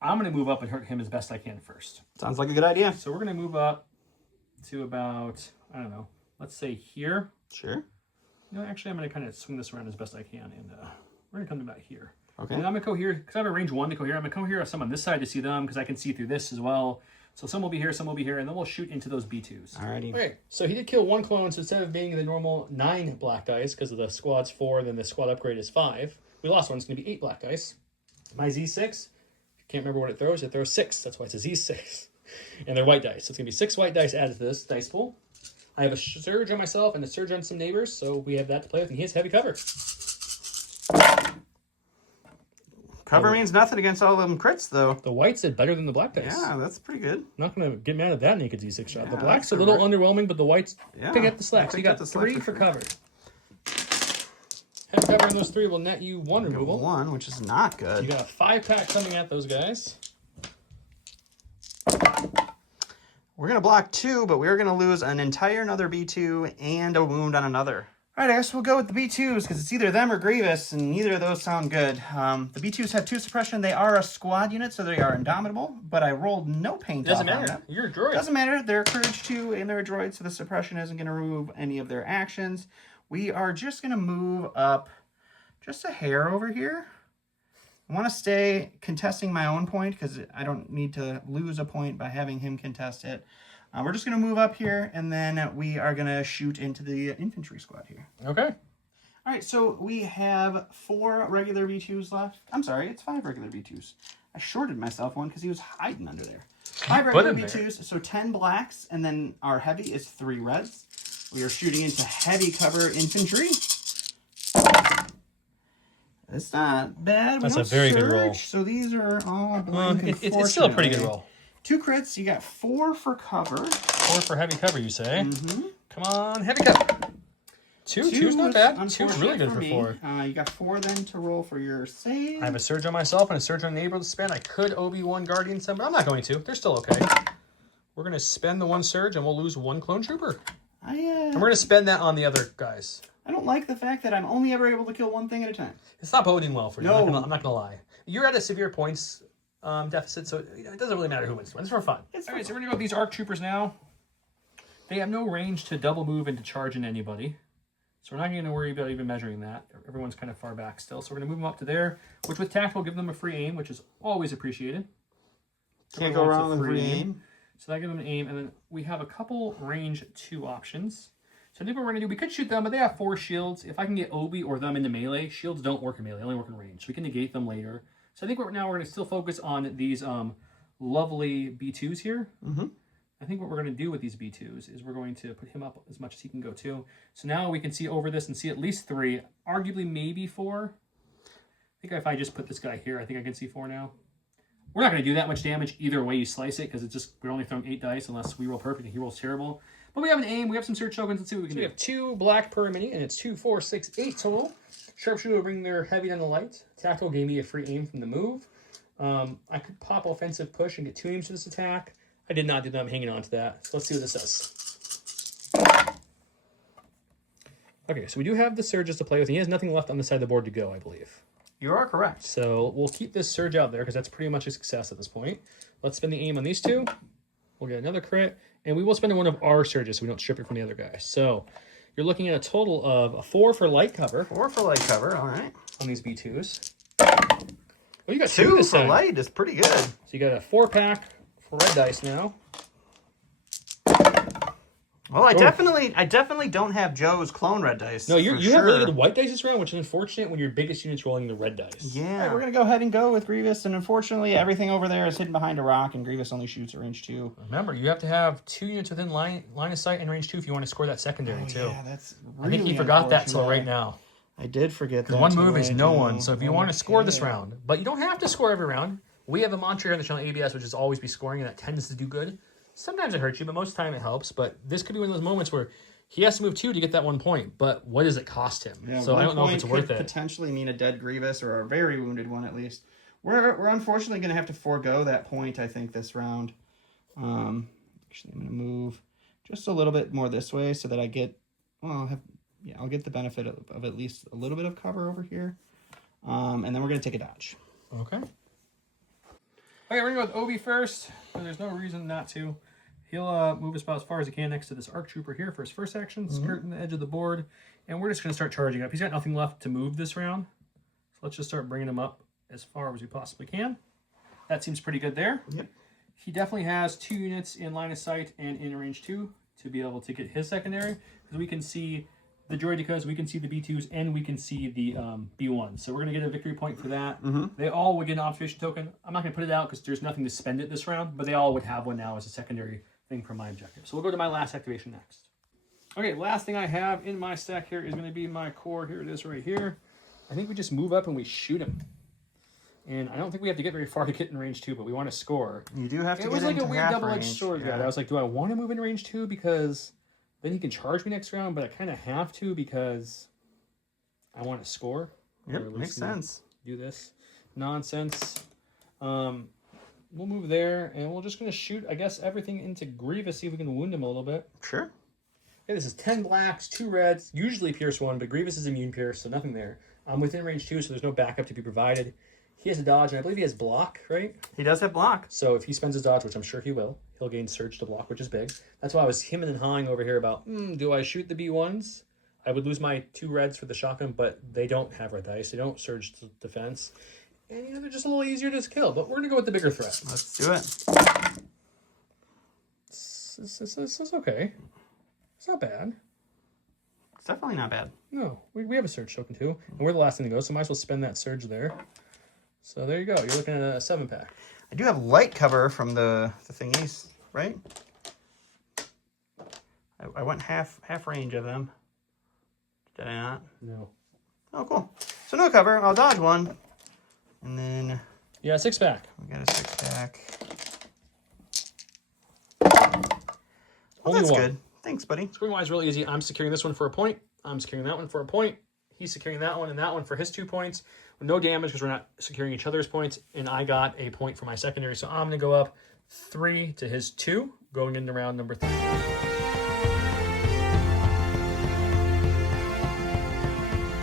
I'm going to move up and hurt him as best I can first. Sounds like a good idea. So we're going to move up to about, I don't know, let's say here. Sure. No, actually, I'm going to kind of swing this around as best I can, and we're going to come to about here. Okay. And I'm going to cohere, because I have a range 1 to cohere. I'm going to cohere some on this side to see them, because I can see through this as well. So some will be here, some will be here, and then we'll shoot into those B2s. Alrighty. Okay, so he did kill 1 clone, so instead of being the normal 9 black dice, because of the squad's 4, then the squad upgrade is 5, we lost 1. It's going to be 8 black dice. My Z6, can't remember what it throws 6. That's why it's a Z6. And they're white dice. So it's going to be 6 white dice added to this dice pool. I have a surge on myself and a surge on some neighbors, so we have that to play with, and he has heavy cover. Cover means nothing against all of them crits, though. The whites did better than the black dice. Yeah, that's pretty good. I'm not going to get mad at that naked Z6 shot. Yeah, The black's a little underwhelming, but the whites pick up the slack. So you got 3 for cover. Heavy cover on those 3 will net you 1 removal. 1, which is not good. You got a 5-pack coming at those guys. We're going to block 2, but we're going to lose an entire another B2 and a wound on another. All right, I guess we'll go with the B2s because it's either them or Grievous, and neither of those sound good. The B2s have 2 suppression. They are a squad unit, so they are Indomitable, but I rolled no paint off on them. Doesn't matter. You're a droid. Doesn't matter. They're Courage 2, and they're a droid, so the suppression isn't going to remove any of their actions. We are just going to move up just a hair over here. I want to stay contesting my own point because I don't need to lose a point by having him contest it. We're just going to move up here, and then we are going to shoot into the infantry squad here. Okay. All right, so we have 4 regular B2s left. I'm sorry, it's 5 regular B2s. I shorted myself one because he was hiding under there. 5 regular B2s, so 10 blacks, and then our heavy is 3 reds. We are shooting into heavy cover infantry. It's not bad. That's a very good roll. So these are all blank, it's still a pretty good roll. 2 crits. You got 4 for cover. 4 for heavy cover, you say? Mm-hmm. Come on, heavy cover. 2's not bad. 2 is really good for 4. You got 4 then to roll for your save. I have a surge on myself and a surge on a neighbor to spend. I could Obi-Wan Guardian some, but I'm not going to. They're still okay. We're going to spend the 1 surge and we'll lose 1 clone trooper. And we're going to spend that on the other guys. I don't like the fact that I'm only ever able to kill 1 thing at a time. It's not boding well for you. No. I'm not going to lie. You're at a severe points deficit, so it doesn't really matter who wins. It's for fun. All right, so we're going to go with these ARC troopers now. They have no range to double move and to charge in anybody. So we're not going to worry about even measuring that. Everyone's kind of far back still. So we're going to move them up to there, which with tact will give them a free aim, which is always appreciated. Can't go wrong with free aim. So that gives them an aim. And then we have a couple range 2 options. So I think what we're going to do, we could shoot them, but they have 4 shields. If I can get Obi or them into melee, shields don't work in melee, they only work in range. So we can negate them later. So I think now we're going to still focus on these lovely B2s here. Mm-hmm. I think what we're going to do with these B2s is we're going to put him up as much as he can go too. So now we can see over this and see at least 3, arguably maybe 4. I think if I just put this guy here, I think I can see 4 now. We're not going to do that much damage either way you slice it, because it's just, we're only throwing 8 dice unless we roll perfect and he rolls terrible. But we have an aim, we have some search tokens, let's see what we can do. We have 2 black per mini, and it's 2, 4, 6, 8 total. Sharpshooter will bring their heavy down the light. Tactical gave me a free aim from the move. I could pop offensive push and get 2 aims to this attack. I did not do that, I'm hanging on to that. So let's see what this does. Okay, so we do have the surges to play with, and he has nothing left on the side of the board to go, I believe. You are correct. So we'll keep this surge out there because that's pretty much a success at this point. Let's spend the aim on these 2. We'll get another crit, and we will spend one of our surges so we don't strip it from the other guy. So you're looking at a total of a 4 for light cover. 4 for light cover, all right. On these B2s. Oh, you got 2 this for time. light is pretty good. So you got a 4-pack for red dice now. Well, I definitely don't have Joe's clone red dice. No, you have really good white dice this round, which is unfortunate when your biggest unit's rolling the red dice. Yeah. All right, we're going to go ahead and go with Grievous, and unfortunately everything over there is hidden behind a rock, and Grievous only shoots at range 2. Remember, you have to have 2 units within line of sight and range 2 if you want to score that secondary, too. Yeah, that's really I think he forgot that till right now. I did forget that. Because one move is no one, so if you want to score this round, but you don't have to score every round. We have a mantra here on the channel, ABS, which is always be scoring, and that tends to do good. Sometimes it hurts you, but most of the time it helps. But this could be one of those moments where he has to move 2 to get that 1 point. But what does it cost him? Yeah, so I don't know if it's worth it. Potentially mean a dead Grievous or a very wounded one at least. We're unfortunately going to have to forego that point, I think, this round. Actually, I'm going to move just a little bit more this way so that I get, well, I'll get the benefit of at least a little bit of cover over here. And then we're going to take a dodge. Okay. Okay, we're going to go with Obi first. There's no reason not to. He'll move about as far as he can next to this ARC Trooper here for his first action, skirting the edge of the board. And we're just going to start charging up. He's got nothing left to move this round. So let's just start bringing him up as far as we possibly can. That seems pretty good there. Yep. He definitely has 2 units in line of sight and in range 2 to be able to get his secondary. Because we can see the Droidicas, we can see the B2s, and we can see the B1s. So we're going to get a victory point for that. They all would get an observation token. I'm not going to put it out because there's nothing to spend it this round, but they all would have one now as a secondary thing for my objective. So we'll go to my last activation next. Okay, last thing I have in my stack here is going to be my core. Here it is right here. I think we just move up and we shoot him. And I don't think we have to get very far to get in range 2, but we want to score. You do have to get into half range. It was like a weird double-edged sword. Yeah. I was like, do I want to move in range 2 because then he can charge me next round, but I kind of have to because I want to score. Yep, makes sense. Do this nonsense. We'll move there, and we're just going to shoot, I guess, everything into Grievous, see if we can wound him a little bit. Sure. Okay, this is 10 blacks, 2 reds, usually Pierce 1, but Grievous is immune Pierce, so nothing there. I'm within range 2, so there's no backup to be provided. He has a dodge, and I believe he has block, right? He does have block. So if he spends his dodge, which I'm sure he will, he'll gain surge to block, which is big. That's why I was hemming and hawing over here about, do I shoot the B1s? I would lose my 2 reds for the shotgun, but they don't have red dice. They don't surge to defense. And, you know, they're just a little easier to kill. But we're going to go with the bigger threat. Let's do it. This is okay. It's not bad. It's definitely not bad. No, we have a surge token too. And we're the last thing to go, so might as well spend that surge there. So there you go. You're looking at a 7-pack. I do have light cover from the thingies, right? I went half range of them. Did I not? No. Oh, cool. So no cover. I'll dodge one. And then... Yeah, 6-pack. We got a 6-pack. Only that's one. Good. Thanks, buddy. Scoring-wise, really easy. I'm securing this one for a point. I'm securing that one for a point. He's securing that one and that one for his 2 points. No damage because we're not securing each other's points. And I got a point for my secondary. So I'm going to go up 3 to his 2, going into round number 3.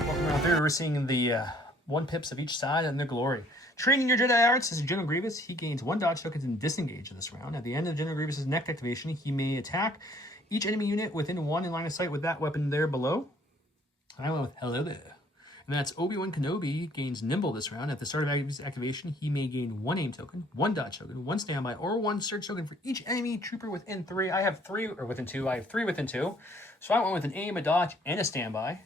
Welcome round 3. We're seeing the 1 pips of each side and the glory. Training your Jedi arts as General Grievous. He gains 1 dodge tokens and disengage this round. At the end of General Grievous' next activation, he may attack each enemy unit within 1 in line of sight with that weapon there below. And I went with hello there. And that's Obi-Wan Kenobi gains Nimble this round. At the start of his activation, he may gain 1 aim token, 1 dodge token, 1 standby, or 1 surge token for each enemy trooper within 3. I have 3, or within 2. I have 3 within 2. So I went with an aim, a dodge, and a standby.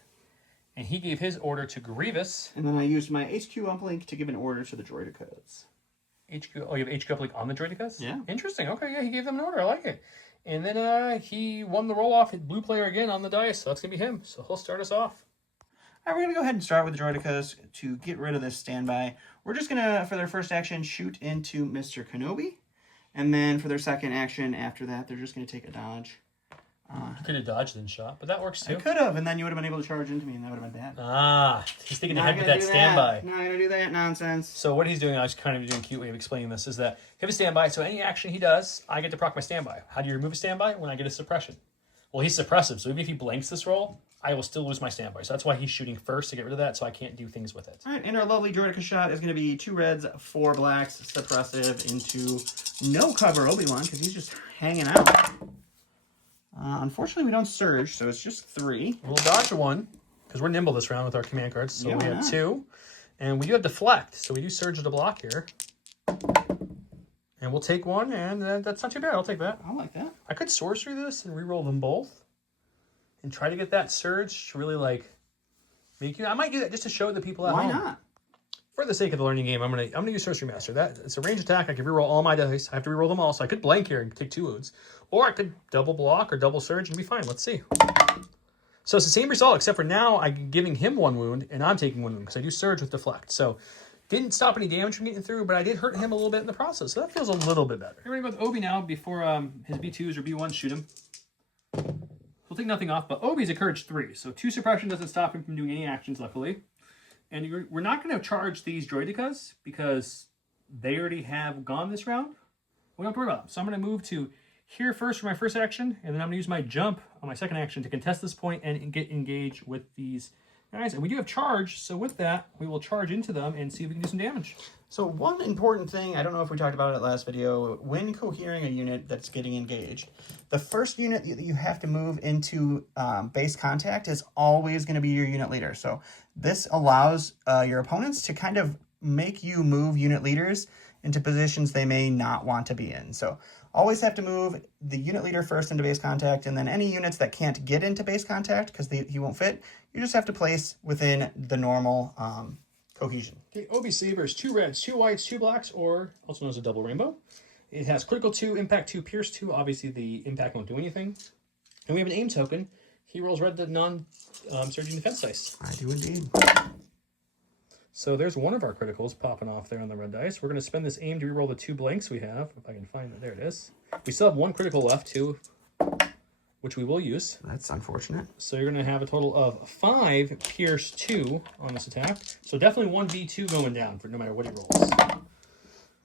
And he gave his order to Grievous. And then I used my HQ uplink to give an order to the Droidicas. HQ, oh, you have HQ uplink on the Droidicas? Yeah. Interesting. Okay, yeah, he gave them an order. I like it. And then he won the roll-off, hit blue player again on the dice. So that's going to be him. So he'll start us off. All right, we're going to go ahead and start with the Droidicas to get rid of this standby. We're just going to, for their first action, shoot into Mr. Kenobi. And then for their second action after that, they're just going to take a dodge. You could have dodged and shot, but that works too. I could have, and then you would have been able to charge into me, and that would have been bad. Ah, he's thinking ahead with that standby. Not going to do that nonsense. So what he's doing, I was kind of doing a cute way of explaining this, is that he has a standby, so any action he does, I get to proc my standby. How do you remove a standby? When I get a suppression. Well, he's suppressive, so even if he blanks this roll, I will still lose my standby. So that's why he's shooting first to get rid of that, so I can't do things with it. All right, and our lovely Droidica shot is going to be 2 reds, 4 blacks, suppressive into no cover Obi-Wan, because he's just hanging out. Unfortunately, we don't surge, so it's just 3. We'll dodge 1, because we're nimble this round with our command cards. So yeah, we have 2. And we do have deflect, so we do surge to block here. And we'll take 1, and that's not too bad. I'll take that. I like that. I could source through this and re-roll them both. And try to get that surge to really, like, make you... I might do that just to show the people at home. Why not? For the sake of the learning game, I'm gonna use Sorcery Master. It's a range attack. I can reroll all my dice. I have to reroll them all, so I could blank here and take 2 wounds, or I could double block or double surge and be fine. Let's see. So it's the same result, except for now I'm giving him 1 wound and I'm taking 1 wound because I do surge with deflect. So didn't stop any damage from getting through, but I did hurt him a little bit in the process. So that feels a little bit better. We're gonna go with Obi now before his B2s or B1s shoot him. We'll take nothing off, but Obi's a courage 3, so 2 suppression doesn't stop him from doing any actions, luckily. And we're not going to charge these Droidicas because they already have gone this round. We don't have to worry about them. So I'm going to move to here first for my first action, and then I'm going to use my jump on my second action to contest this point and get engaged with these guys. And we do have charge, so with that, we will charge into them and see if we can do some damage. So one important thing, I don't know if we talked about it last video, when cohering a unit that's getting engaged, the first unit that you have to move into base contact is always going to be your unit leader. So this allows your opponents to kind of make you move unit leaders into positions they may not want to be in. So always have to move the unit leader first into base contact, and then any units that can't get into base contact because he won't fit, you just have to place within the normal cohesion. Okay, Obi Saber is 2 reds, 2 whites, 2 blacks, or also known as a double rainbow. It has critical 2, impact 2, pierce 2. Obviously, the impact won't do anything. And we have an aim token. He rolls red to non-surging defense dice. I do indeed. So there's one of our criticals popping off there on the red dice. We're going to spend this aim to reroll the 2 blanks we have. If I can find it. There it is. We still have 1 critical left, too, which we will use. That's unfortunate. So you're going to have a total of 5 pierce 2 on this attack. So definitely 1 V2 going down for no matter what he rolls.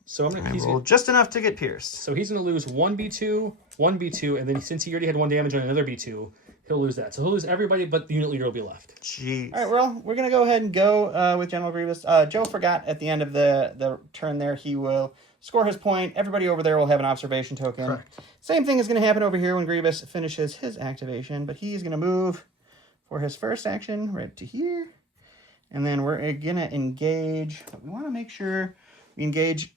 So he's rolled just enough to get pierced. So he's going to lose 1 B2, 1 B2, and then since he already had 1 damage on another B2, he'll lose that. So he'll lose everybody, but the unit leader will be left. Jeez. All right, well, we're going to go ahead and go with General Grievous. Joe forgot at the end of the turn there, he will score his point. Everybody over there will have an observation token. Correct. Same thing is going to happen over here when Grievous finishes his activation, but he's going to move for his first action right to here. And then we're going to engage. But we want to make sure we engage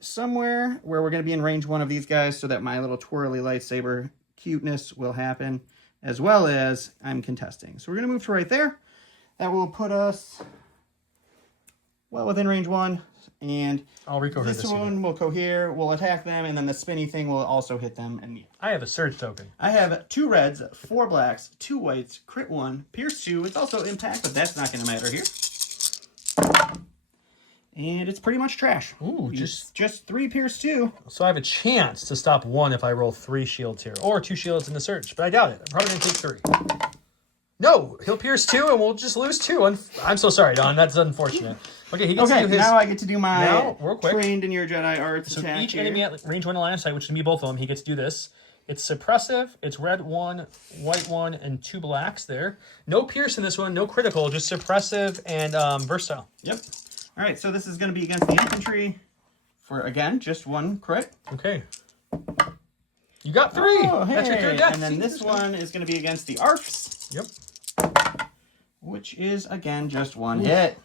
somewhere where we're going to be in range 1 of these guys so that my little twirly lightsaber cuteness will happen, as well as I'm contesting. So we're going to move to right there. That will put us well within range 1. And I'll recohere this one will cohere, we'll attack them, and then the spinny thing will also hit them. And I have a surge token. I have 2 reds, 4 blacks, 2 whites, crit 1, pierce 2. It's also impact, but that's not going to matter here. And it's pretty much trash. Ooh, just 3 pierce 2. So I have a chance to stop 1 if I roll 3 shields here, or 2 shields in the surge, but I doubt it. I'm probably going to take 3. No, he'll pierce 2 and we'll just lose 2. I'm so sorry, Don. That's unfortunate. Okay, he gets to do his... now I get to do my real quick. trained in your Jedi arts So attack each here. enemy at range 1 line of sight, which is me, both of them, he gets to do this. It's suppressive. It's red 1, white 1, and 2 blacks there. No pierce in this one. No critical. Just suppressive and versatile. Yep. All right, so this is going to be against the infantry for, again, just 1 crit. Okay. You got 3. Oh, hey. That's your 3rd death. And then this one is going to be against the ARFs. Yep. which is, again, just one hit.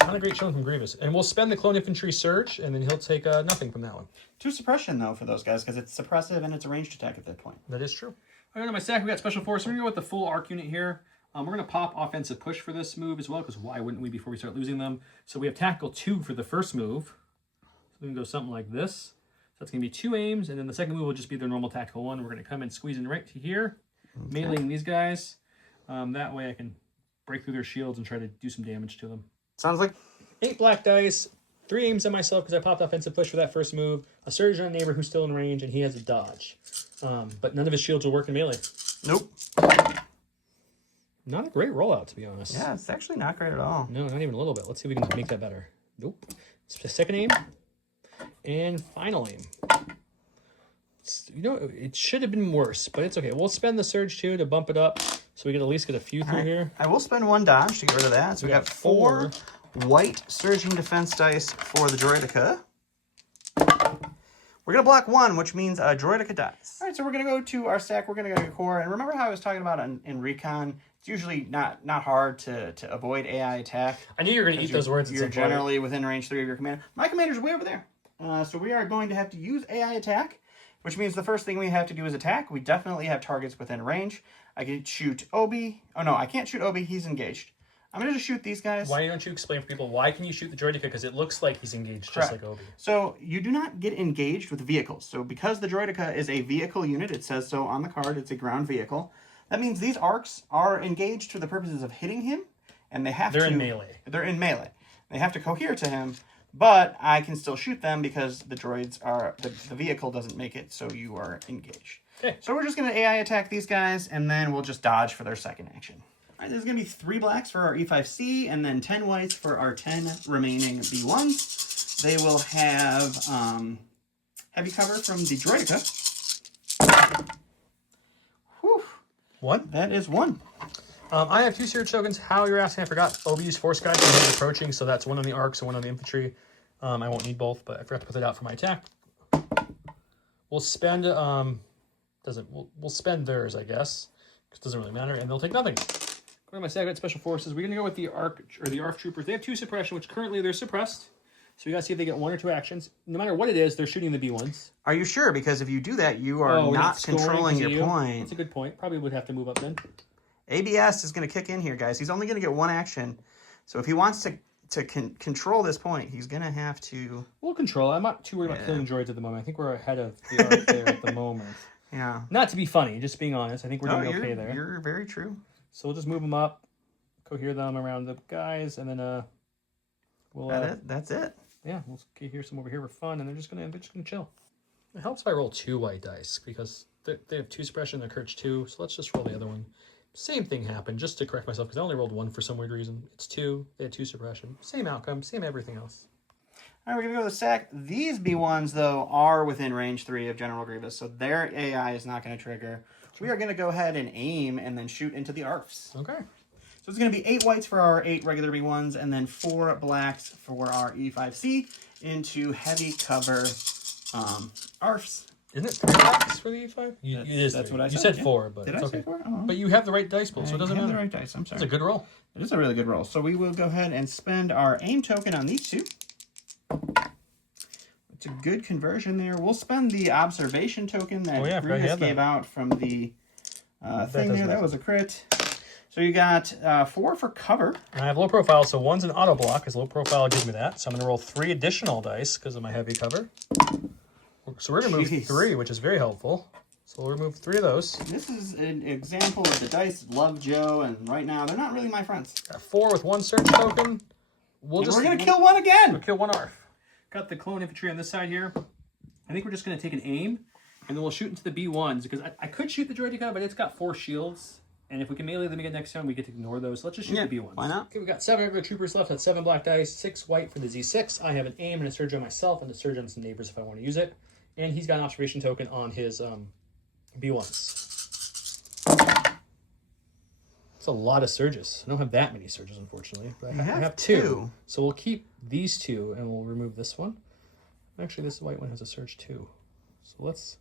Not a great showing from Grievous. And we'll spend the Clone Infantry Surge, and then he'll take nothing from that one. 2 suppression, though, for those guys, because it's suppressive and it's a ranged attack at that point. That is true. All right, on my stack, we got Special Force. We're going to go with the full arc unit here. We're going to pop Offensive Push for this move as well, because why wouldn't we before we start losing them? So we have Tactical 2 for the first move. So we can go something like this. So that's going to be 2 aims, and then the second move will just be their normal Tactical 1. We're going to come and squeeze in right to here, meleeing these guys. That way I can break through their shields and try to do some damage to them. Sounds like 8 black dice, 3 aims on myself because I popped Offensive Push for that first move, a surge on a neighbor who's still in range, and he has a dodge. But none of his shields will work in melee. Nope. Not a great rollout, to be honest. Yeah, it's actually not great at all. No, not even a little bit. Let's see if we can make that better. Nope. It's the second aim and final aim. It should have been worse, but it's okay. We'll spend the surge too to bump it up so we can at least get a few through here. I will spend 1 dodge to get rid of that. So we got 4 white surging defense dice for the Droideka. We're going to block 1, which means Droideka dies. All right, so we're going to go to our stack. We're going to go to core. And remember how I was talking about in Recon? It's usually not hard to avoid AI attack. I knew you were going to eat those words. You're generally within range 3 of your commander. My commander's way over there. So we are going to have to use AI attack, which means the first thing we have to do is attack. We definitely have targets within range. I can shoot Obi. Oh, no, I can't shoot Obi. He's engaged. I'm going to just shoot these guys. Why don't you explain for people, why can you shoot the Droideka? Because it looks like he's engaged, just like Obi. So you do not get engaged with vehicles. So because the Droideka is a vehicle unit, it says so on the card, it's a ground vehicle. That means these arcs are engaged for the purposes of hitting him, and they have They're in melee. They're in melee. They have to cohere to him, but I can still shoot them because the droids are, the vehicle doesn't make it, so you are engaged. Okay. So we're just going to AI attack these guys, and then we'll just dodge for their second action. All right, there's going to be 3 blacks for our E5C, and then 10 whites for our 10 remaining B1s. They will have heavy cover from the Droideka. Whew. 1? That is 1. I have 2 Surge tokens. How you're asking, I forgot Obi's Force Guide when he's approaching, so that's 1 on the arcs and 1 on the infantry. I won't need both, but I forgot to put that out for my attack. We'll spend we'll spend theirs, I guess, because it doesn't really matter, and they'll take nothing. Go to my stack, Special Forces. We're gonna go with the ARC Troopers. They have 2 suppression, which currently they're suppressed. So we gotta see if they get 1 or 2 actions. No matter what it is, they're shooting the B1s. Are you sure? Because if you do that, you are not controlling your point. That's a good point. Probably would have to move up then. ABS is going to kick in here, guys. He's only going to get 1 action. So if he wants to control this point, he's going to have to... We'll control. I'm not too worried about killing droids at the moment. I think we're ahead of the arc there at the moment. Yeah. Not to be funny, just being honest. I think we're doing okay there. You're very true. So we'll just move them up, cohere them around the guys, and then we'll... That's it. Yeah, we'll cohere some over here for fun, and they're just gonna chill. It helps if I roll 2 white dice, because they have 2 suppression, they're Courage 2, so let's just roll the other one. Same thing happened, just to correct myself, because I only rolled 1 for some weird reason. It's 2, they had 2 suppression. Same outcome, same everything else. All right, we're going to go to the stack. These B1s, though, are within range 3 of General Grievous, so their AI is not going to trigger. We are going to go ahead and aim and then shoot into the ARFs. Okay. So it's going to be 8 whites for our 8 regular B1s, and then 4 blacks for our E5C into heavy cover ARFs. Isn't it 3 blacks for the E5? That's what I said. You said yeah. 4, but Did it's I okay. say 4? Oh. But you have the right dice pool, so it doesn't matter. I have the right dice, I'm sorry. It's a good roll. It is a really good roll. So we will go ahead and spend our aim token on these 2. It's a good conversion there. We'll spend the observation token that Grievous gave out from the thing there. That was a crit. So you got 4 for cover. I have low profile, so 1's an auto block, because low profile gives me that. So I'm going to roll 3 additional dice because of my heavy cover. So we're going to move 3, which is very helpful. So we'll remove 3 of those. This is an example of the dice love Joe, and right now they're not really my friends. Got 4 with 1 search token. We're going to kill 1 again. We'll kill 1 ARF. Got the clone infantry on this side here. I think we're just going to take an aim, and then we'll shoot into the B1s, because I could shoot the Droideka, but it's got 4 shields. And if we can melee them again next time, we get to ignore those. Let's just shoot the B1s. Why not? Okay, we got 7 regular troopers left. That's 7 black dice, 6 white for the Z6. I have an aim and a surge on myself, and a surge on some neighbors if I want to use it. And he's got an observation token on his B1s. It's a lot of surges. I don't have that many surges, unfortunately. But I have 2. So we'll keep these 2, and we'll remove this one. Actually, this white one has a surge too. So let's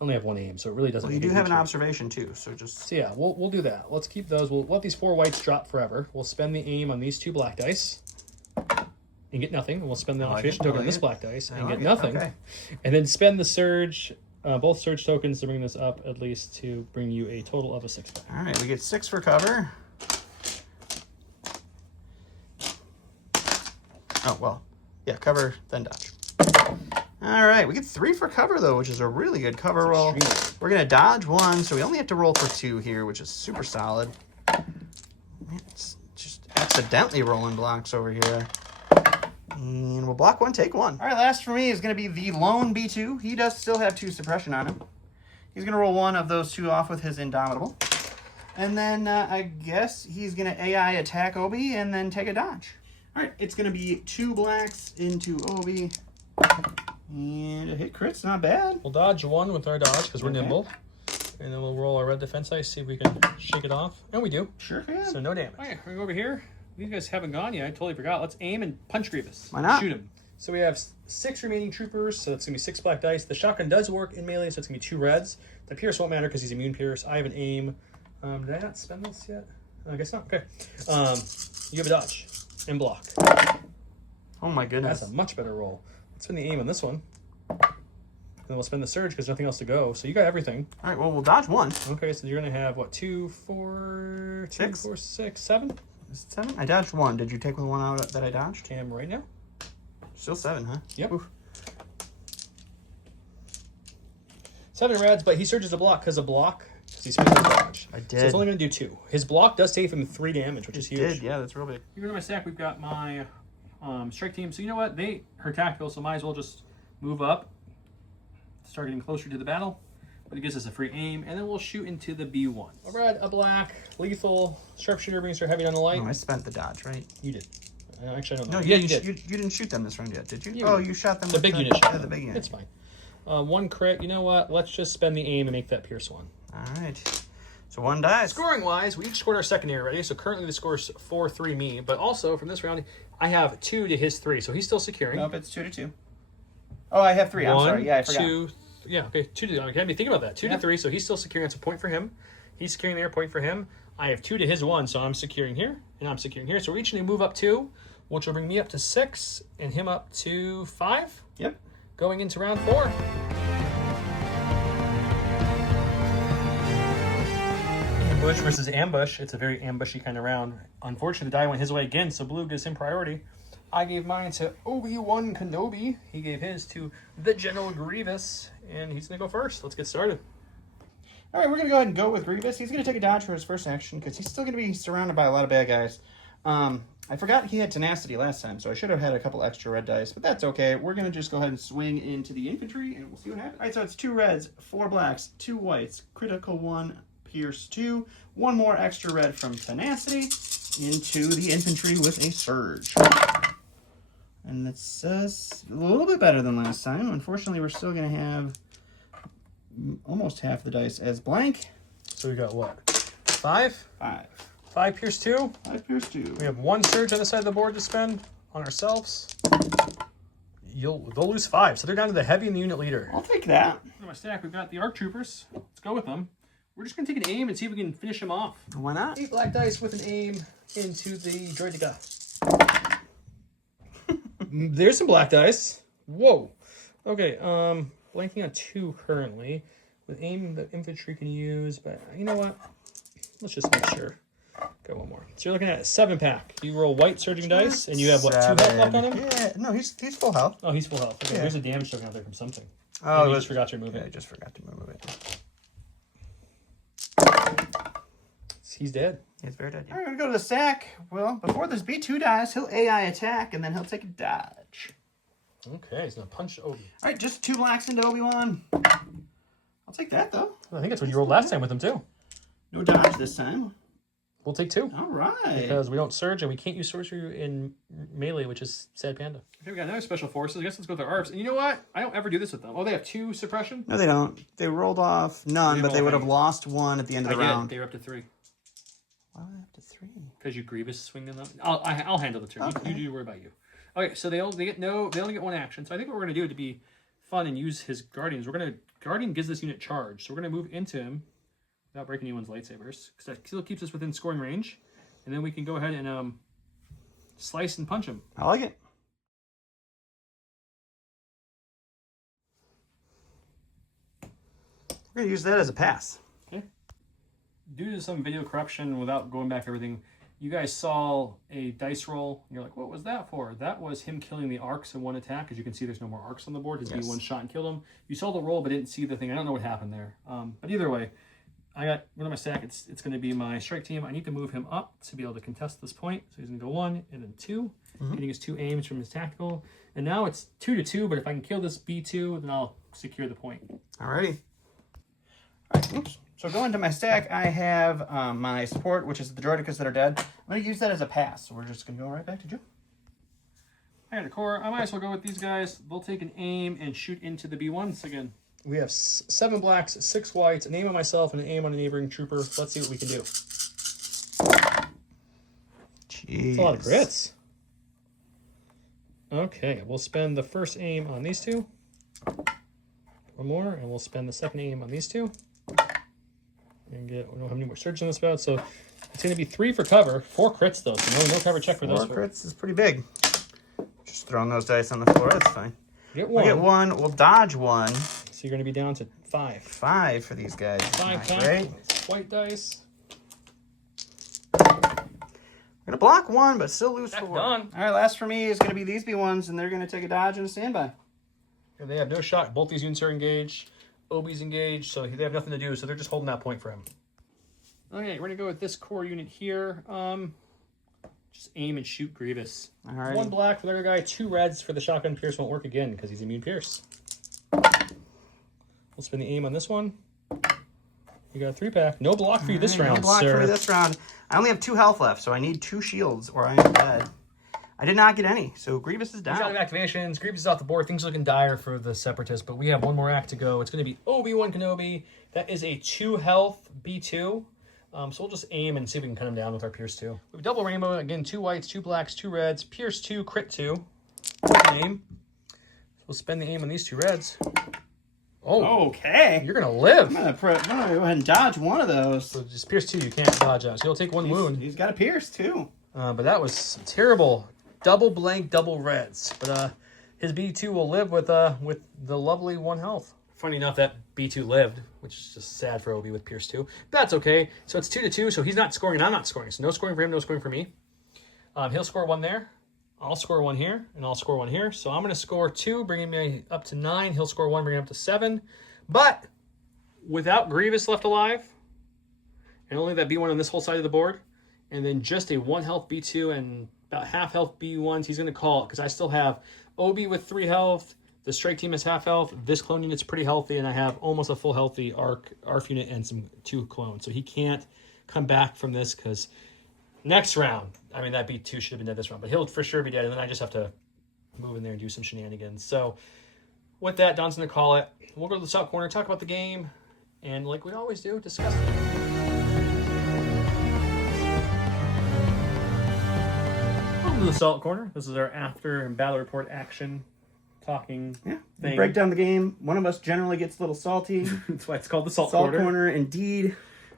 only have one aim, so it really doesn't. Well, you make do a have an huge observation too, so just. So yeah, we'll do that. Let's keep those. We'll let these 4 whites drop forever. We'll spend the aim on these 2 black dice and get nothing. And we'll spend the observation token on this black dice and get nothing. Okay. And then spend the surge, both surge tokens to bring this up at least to bring you a total of a 6 back. All right, we get 6 for cover. Oh, well, yeah, cover, then dodge. All right, we get 3 for cover, though, which is a really good cover roll. We're going to dodge 1, so we only have to roll for 2 here, which is super solid. It's just accidentally rolling blocks over here. And we'll block 1, take 1. All right, last for me is going to be the lone B2. He does still have 2 suppression on him. He's going to roll 1 of those 2 off with his Indomitable. And then I guess he's going to AI attack Obi and then take a dodge. All right, it's going to be 2 blacks into Obi. And a hit crit's not bad. We'll dodge 1 with our dodge because we're nimble. And then we'll roll our red defense dice, see if we can shake it off. And we do. Sure can. So no damage. All right, we're going to go over here. These guys haven't gone yet. I totally forgot. Let's aim and punch Grievous. Why not? Shoot him. So we have 6 remaining troopers, so that's going to be 6 black dice. The shotgun does work in melee, so it's going to be 2 reds. The pierce won't matter because he's immune pierce. I have an aim. Did I not spend this yet? I guess not. Okay. You have a dodge and block. Oh my goodness. That's a much better roll. Let's spend the aim on this one. And then we'll spend the surge because nothing else to go. So you got everything. All right, well, we'll dodge 1. Okay, so you're going to have, what, 2, 4, 6? 4, 6, 7? Is it 7? I dodged 1. Did you take the 1 out that I dodged? Cam right now. Still 7, huh? Yep. Oof. 7 reds, but he surges a block because a block. He spends his dodge. I So did. it's only going to do 2. His block does take him 3 damage, which is huge. Did, yeah, that's real big. You go to my stack, we've got my strike team. So you know what? They are tactical, so might as well just move up. Start getting closer to the battle. But it gives us a free aim, and then we'll shoot into the B1. A red, a black, lethal, sharpshooter brings her heavy down the light. Oh, I spent the dodge, right? You did. Actually, I don't know. No, Yeah, you you did. did. You didn't shoot them this round yet, did you? You Oh, did. you shot them The with big unit shot. Yeah, the big unit. It's fine. 1 crit. You know what? Let's just spend the aim and make that pierce 1. All right. So 1 dice. Scoring wise, we each scored our secondary already. So currently the score is 4-3 me. But also from this round, I have 2 to his 3. So he's still securing. Nope, it's 2 to 2. Oh, I have 3. I'm sorry. Yeah, I forgot. 2, yeah, okay. 2 to. Okay, I mean, think about that. 2 to 3. So he's still securing. That's a point for him. He's securing there, point for him. I have 2 to his 1, so I'm securing here, and I'm securing here. So we're each going to move up 2, which will bring me up to 6, and him up to 5. Yep. Going into round 4. Ambush versus ambush. It's a very ambushy kind of round. Unfortunately, the die went his way again, so blue gives him priority. I gave mine to Obi-Wan Kenobi. He gave his to the General Grievous, and he's going to go first. Let's get started. All right, we're going to go ahead and go with Grievous. He's going to take a dodge for his first action because he's still going to be surrounded by a lot of bad guys. I forgot he had tenacity last time, so I should have had a couple extra red dice, but that's okay. We're going to just go ahead and swing into the infantry, and we'll see what happens. All right, so it's 2 reds, 4 blacks, 2 whites, critical 1, pierce 2, 1 more extra red from tenacity into the infantry with a surge. And that's a little bit better than last time. Unfortunately, we're still going to have almost half the dice as blank. So we got what? 5? 5. 5 pierce 2. 5 pierce 2. We have 1 surge on the side of the board to spend on ourselves. They'll lose 5, so they're down to the heavy and the unit leader. I'll take that. In my stack, we've got the ARC troopers. Let's go with them. We're just going to take an aim and see if we can finish them off. Why not? 8 black dice with an aim into the droideka. There's some black dice. Whoa. Okay, blanking on 2 currently. With aim, the infantry can use, but you know what? Let's just make sure. Go 1 more. So you're looking at a 7-pack. You roll white surging dice, and you have what, 2 health left on him? Yeah, no, he's full health. Oh, he's full health. Okay, Yeah. there's a damage token out there from something. Oh, you just forgot to remove yeah, I it. just forgot to move it. He's dead. He's very dead. Yeah. All right, we're going to go to the stack. Well, before this B2 dies, he'll AI attack, and then he'll take a dodge. Okay, he's going to punch Obi. All right, just 2 blacks into Obi-Wan. I'll take that, though. I think that's what you rolled last time with him, too. No dodge this time. We'll take 2. All right. Because we don't surge, and we can't use sorcery in melee, which is Sad Panda. Okay, we got another special forces. I guess let's go with our ARPs. And you know what? I don't ever do this with them. Oh, they have 2 suppression? No, they don't. They rolled off none, but they would have lost 1 at the end of the round. They were up to 3. Why would they have to 3? Because you Grievous swinging them. I'll handle the turn. Okay. You worry about you. Okay, so they only get 1 action. So I think what we're gonna do to be fun and use his guardians, we're gonna Guardian gives this unit charge, so we're going to move into him without breaking anyone's lightsabers, because that still keeps us within scoring range. And then we can go ahead and slice and punch him. I like it. We're going to use that as a pass. Okay. Due to some video corruption, without going back to everything, you guys saw a dice roll, and you're like, what was that for? That was him killing the arcs in one attack. As you can see, there's no more arcs on the board. His B1 shot and killed him. You saw the roll, but didn't see the thing. I don't know what happened there. But either way, I got one of my stack. It's going to be my strike team. I need to move him up to be able to contest this point. So he's going to go 1 and then 2, getting his 2 aims from his tactical. And now it's 2-2, but if I can kill this B2, then I'll secure the point. Alrighty. All right, oops. So going to my stack, I have my support, which is the Droidicas that are dead. I'm going to use that as a pass. So we're just going to go right back to Joe. I got a core. I might as well go with these guys. They'll take an aim and shoot into the B1s again. We have 7 blacks, 6 whites, an aim on myself, and an aim on a neighboring trooper. Let's see what we can do. Jeez. That's a lot of crits. Okay, we'll spend the first aim on these 2. One more, and we'll spend the second aim on these 2. And we don't have any more surge on this bout, so it's going to be 3 for cover. 4 crits, though, so no cover check for those. 4 crits is pretty big. Just throwing those dice on the floor, that's fine. Get 1. We'll get 1, we'll dodge 1. So you're going to be down to 5. 5 for these guys. 5 Not great. White dice. We're going to block 1, but still lose 4. Done. All right, last for me is going to be these B1s, and they're going to take a dodge and a standby. And they have no shot. Both these units are engaged. Obi's engaged, so they have nothing to do, so they're just holding that point for him. Okay, we're going to go with this core unit here. Just aim and shoot Grievous. All right. 1 black for the other guy, 2 reds for the shotgun. Pierce won't work again because he's immune Pierce. We'll spin the aim on this one. You got a 3-pack. No block for you this round, no block sir. for me this round. I only have 2 health left, so I need 2 shields or I am dead. I did not get any, so Grievous is down. He's out of activations. Grievous is off the board. Things are looking dire for the Separatists, but we have 1 more act to go. It's going to be Obi-Wan Kenobi. That is a 2 health B2. So we'll just aim and see if we can cut him down with our Pierce 2. We have double rainbow. Again, 2 whites, 2 blacks, 2 reds. Pierce 2, crit 2. Aim. We'll spend the aim on these 2 reds. Oh, okay. You're going to live. I'm gonna go ahead and dodge 1 of those. So just Pierce 2, you can't dodge out. So you'll take 1 wound. He's got a Pierce, too. But that was terrible. Double blank, double reds. But his B2 will live with the lovely 1 health. Funny enough, that B2 lived, which is just sad for Obi with Pierce 2. But that's okay. So it's 2-2, so he's not scoring and I'm not scoring. So no scoring for him, no scoring for me. He'll score 1 there. I'll score 1 here, and I'll score 1 here. So I'm going to score 2, bringing me up to 9. He'll score 1, bringing him up to 7. But without Grievous left alive, and only that B1 on this whole side of the board, and then just a 1 health B2 and about half health B1s, he's going to call it because I still have Obi with 3 health. The strike team is half health. This clone unit's pretty healthy, and I have almost a full healthy ARF unit and some 2 clones. So he can't come back from this because next round, I mean, that B2 should have been dead this round, but he'll for sure be dead, and then I just have to move in there and do some shenanigans. So with that, Don's going to call it. We'll go to the south corner, talk about the game, and like we always do, discuss it. Welcome to the Salt Corner. This is our after and battle report action talking thing. We break down the game. One of us generally gets a little salty. That's why it's called the Salt Salt Corner. Corner, indeed.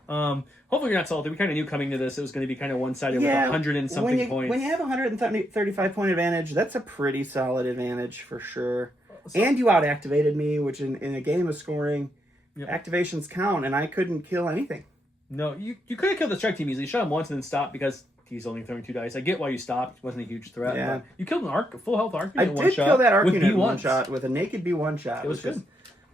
Hopefully you're not salty. We kind of knew coming to this it was going to be kind of one-sided with 100 and something points. When you have 135 point advantage, that's a pretty solid advantage for sure. And you out-activated me, which in a game of scoring, activations count, and I couldn't kill anything. No, you could have killed the strike team easily. You shot him once and then stopped because he's only throwing 2 dice. I get why you stopped. It wasn't a huge threat. Yeah. But you killed an arc, a full health arc I unit in did kill that arc unit in one B1s. shot with a naked B1 shot. It was good.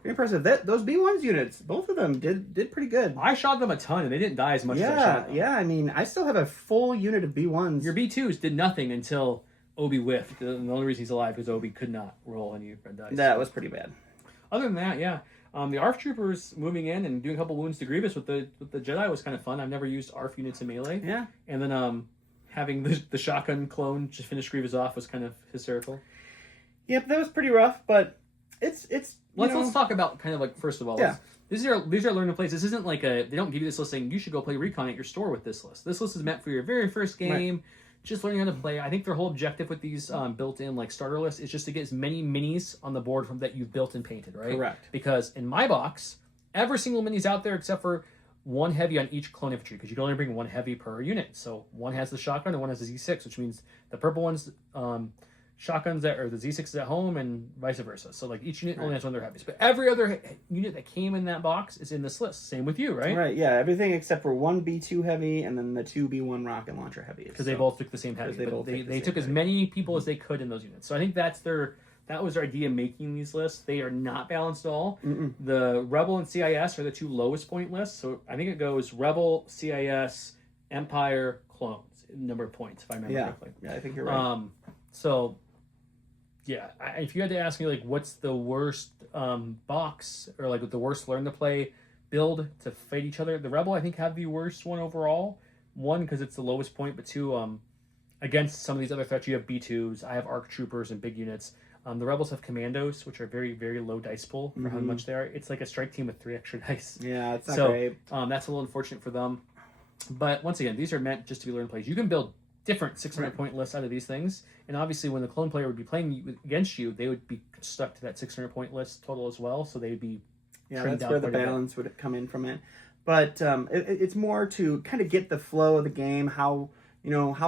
Very impressive. Those B1s units, both of them did pretty good. I shot them a ton and they didn't die as much as I shot them. Yeah, I mean, I still have a full unit of B1s. Your B2s did nothing until Obi whiffed. The only reason he's alive is Obi could not roll any red dice. That was pretty bad. Other than that, yeah. The ARF troopers moving in and doing a couple wounds to Grievous with the Jedi was kind of fun. I've never used ARF units in melee. Yeah. And then having the shotgun clone just finish Grievous off was kind of hysterical. Yep, that was pretty rough, but it's Let's talk about kind of like, first of all, these are learning plays. This isn't like they don't give you this list saying you should go play Recon at your store with this list. This list is meant for your very first game. Right. just learning how to play. I think their whole objective with these built-in like starter lists is just to get as many minis on the board from that you've built and painted, right? Correct. Because in my box, every single mini's out there except for one heavy on each clone infantry, because you can only bring one heavy per unit. So one has the shotgun and one has the Z6, which means the purple one's shotguns or the Z6 is at home and vice versa. So like each unit only has one of their heavies. But every other unit that came in that box is in this list. Same with you, right? Right, yeah. Everything except for one B2 heavy and then the two B1 rocket launcher heavy. Because they both took the same heavy. They took as many people as they could in those units. So I think that was their idea making these lists. They are not balanced at all. The Rebel and CIS are the two lowest point lists. So I think it goes Rebel, CIS, Empire, Clones, number of points, if I remember correctly. Yeah, I think you're right. So, yeah, if you had to ask me, like, what's the worst box or, like, the worst learn to play build to fight each other, the Rebel, I think, have the worst one overall. One, because it's the lowest point, but two, against some of these other threats, you have B2s. I have ARC Troopers and big units. The Rebels have Commandos, which are very, very low dice pool for how much they are. It's like a strike team with 3 extra dice. Yeah, it's not great. That's a little unfortunate for them. But once again, these are meant just to be learned plays. You can build different 600-point lists out of these things. And obviously, when the clone player would be playing against you, they would be stuck to that 600-point list total as well. So they'd be that's where the balance would come in from it. But it's more to kind of get the flow of the game, how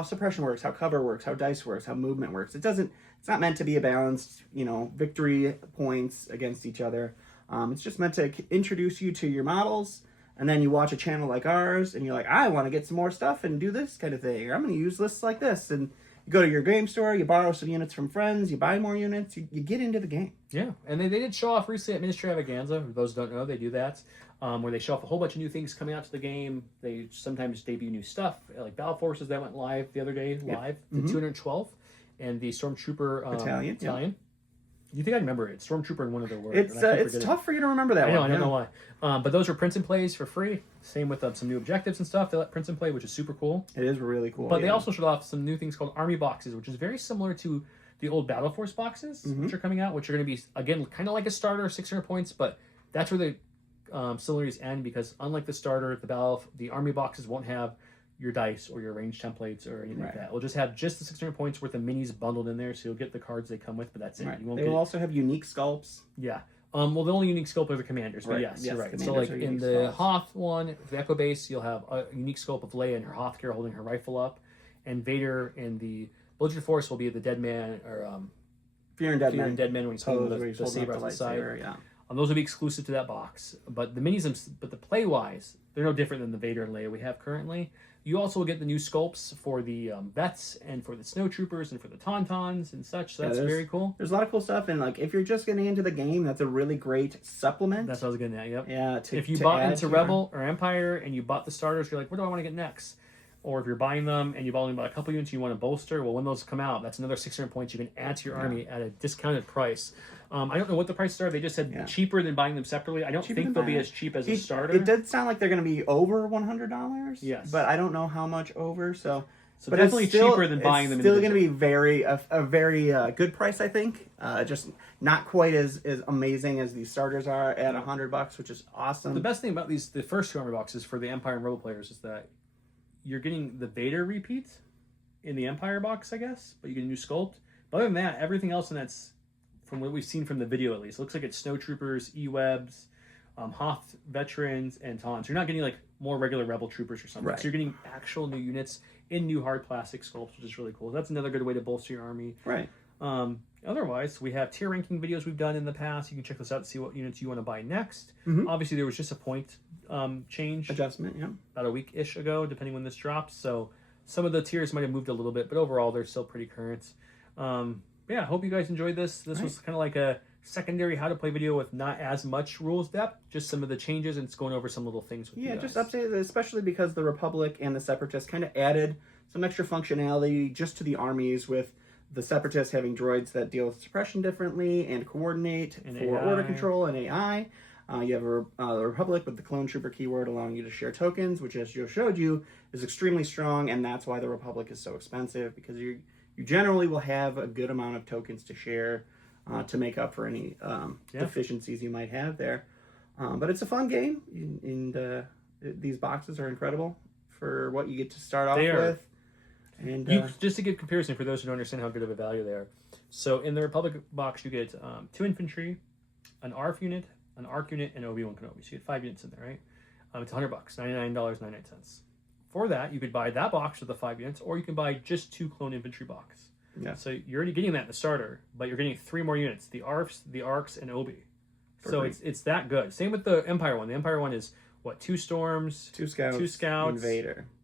suppression works, how cover works, how dice works, how movement works. It's not meant to be a balanced, victory points against each other. It's just meant to introduce you to your models, and then you watch a channel like ours, and you're like, I want to get some more stuff and do this kind of thing, or I'm going to use lists like this. And you go to your game store, you borrow some units from friends, you buy more units, you get into the game. Yeah, and they did show off recently at Ministry Extravaganza. For those who don't know, they do that, where they show off a whole bunch of new things coming out to the game. They sometimes debut new stuff, like Battle Forces that went live the other day, the 212, and the Stormtrooper Battalion. Yep. You think I remember it? Stormtrooper in one of their words. It's tough for you to remember that one. I don't know why. But those are prints and plays for free. Same with some new objectives and stuff. They let prints and play, which is super cool. It is really cool. But they also showed off some new things called Army Boxes, which is very similar to the old Battle Force boxes, which are coming out, which are going to be, again, kind of like a starter, 600 points, but that's where the similarities end, because unlike the starter, the Army Boxes won't have your dice or your range templates or anything like that. It'll just have just the 600 points worth of minis bundled in there, so you'll get the cards they come with, but that's it. Right. They will also have unique sculpts. Yeah. Well, the only unique sculpt are the commanders, but yes, you're right. So, like in the Hoth one, the Echo Base, you'll have a unique sculpt of Leia and her Hoth gear holding her rifle up, and Vader in the Belligerent Force will be the Dead Man, or Fear and Dead Man when he's holding the saber on the side. Those will be exclusive to that box. But the minis, but the play-wise, they're no different than the Vader and Leia we have currently. You also will get the new sculpts for the vets and for the snowtroopers and for the tauntauns and such. So that's very cool. There's a lot of cool stuff, and like if you're just getting into the game, that's a really great supplement. That's what I was getting at. Yep. Yeah. If you bought into Rebel or Empire and you bought the starters, you're like, what do I want to get next? Or if you're buying them and you've only bought a couple units, you want to bolster. Well, when those come out, that's another 600 points you can add to your army at a discounted price. I don't know what the prices are. They just said cheaper than buying them separately. I don't think they'll be as cheap as a starter. It did sound like they're going to be over $100. Yes, but I don't know how much over. So but definitely cheaper than buying them. It's still going to be a very good price, I think. Just not quite as amazing as these starters are at $100, which is awesome. The best thing about the first 2 armor boxes for the Empire and Rebel players is that you're getting the Vader repeat in the Empire box, I guess, but you get a new sculpt. But other than that, everything else in that's, from what we've seen from the video at least, looks like it's snowtroopers, E-webs, Hoth veterans, and taunts. You're not getting like more regular Rebel troopers or something. Right. So you're getting actual new units in new hard plastic sculpts, which is really cool. That's another good way to bolster your army. Right. Otherwise, we have tier ranking videos we've done in the past. You can check this out to see what units you want to buy next. Obviously, there was just a point change adjustment, about a week-ish ago, depending when this drops. So some of the tiers might have moved a little bit, but overall, they're still pretty current. Yeah, I hope you guys enjoyed this. This was kind of like a secondary how to play video with not as much rules depth, just some of the changes, and it's going over some little things with you guys. Just update, especially because the Republic and the Separatists kind of added some extra functionality just to the armies, with the Separatists having droids that deal with suppression differently and coordinate and for AI. Order control and AI. You have the Republic with the Clone Trooper keyword allowing you to share tokens, which, as Joe showed you, is extremely strong, and that's why the Republic is so expensive, because you generally will have a good amount of tokens to share to make up for any deficiencies you might have there. But it's a fun game, and these boxes are incredible for what you get to start off with. And Just to give comparison for those who don't understand how good of a value they are. So in the Republic box, you get 2 infantry, an ARF unit, an ARC unit, and Obi-Wan Kenobi. So you get 5 units in there, right? It's $100, $99.99. For that, you could buy that box with the 5 units, or you can buy just 2 clone infantry box. Yeah. So you're already getting that in the starter, but you're getting 3 more units: the ARFs, the ARCs, and Obi. So it's that good. Same with the Empire one. The Empire one is what, 2 storms, 2 scouts, 2 scouts,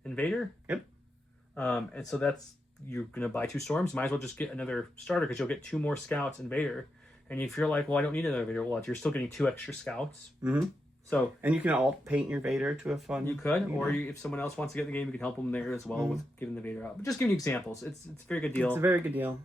Invader. Yep. And so you're gonna buy 2 storms. Might as well just get another starter because you'll get 2 more scouts, Invader. And if you're like, well, I don't need another Vader, well, you're still getting 2 extra scouts. Mm-hmm. So and you can alt paint your Vader to a fun. You could, or if someone else wants to get in the game, you can help them there as well with giving the Vader out. But just giving you examples. It's a very good deal. It's a very good deal.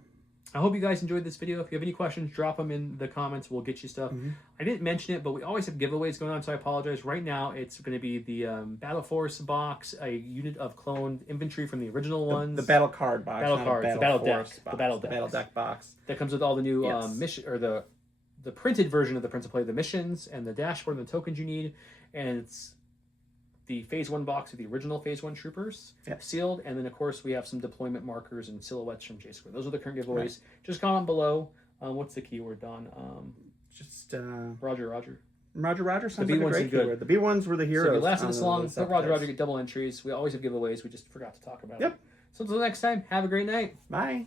I hope you guys enjoyed this video. If you have any questions, drop them in the comments. We'll get you stuff. I didn't mention it, but we always have giveaways going on, so I apologize. Right now, it's going to be the Battle Force box, a unit of cloned infantry from the original ones. The battle card box. Battle cards. The battle deck. Box, The battle deck box. That comes with all the new mission, or the printed version of the Prince of Play, the missions, and the dashboard and the tokens you need. And it's the Phase 1 box with the original Phase 1 troopers sealed. And then, of course, we have some deployment markers and silhouettes from J-Square. Those are the current giveaways. Right. Just comment below. What's the keyword, Don? Roger. Roger sounds the like a great keyword. The B1s were the heroes. So if you lasted this long, put Roger, get double entries. We always have giveaways. We just forgot to talk about it. So until next time, have a great night. Bye.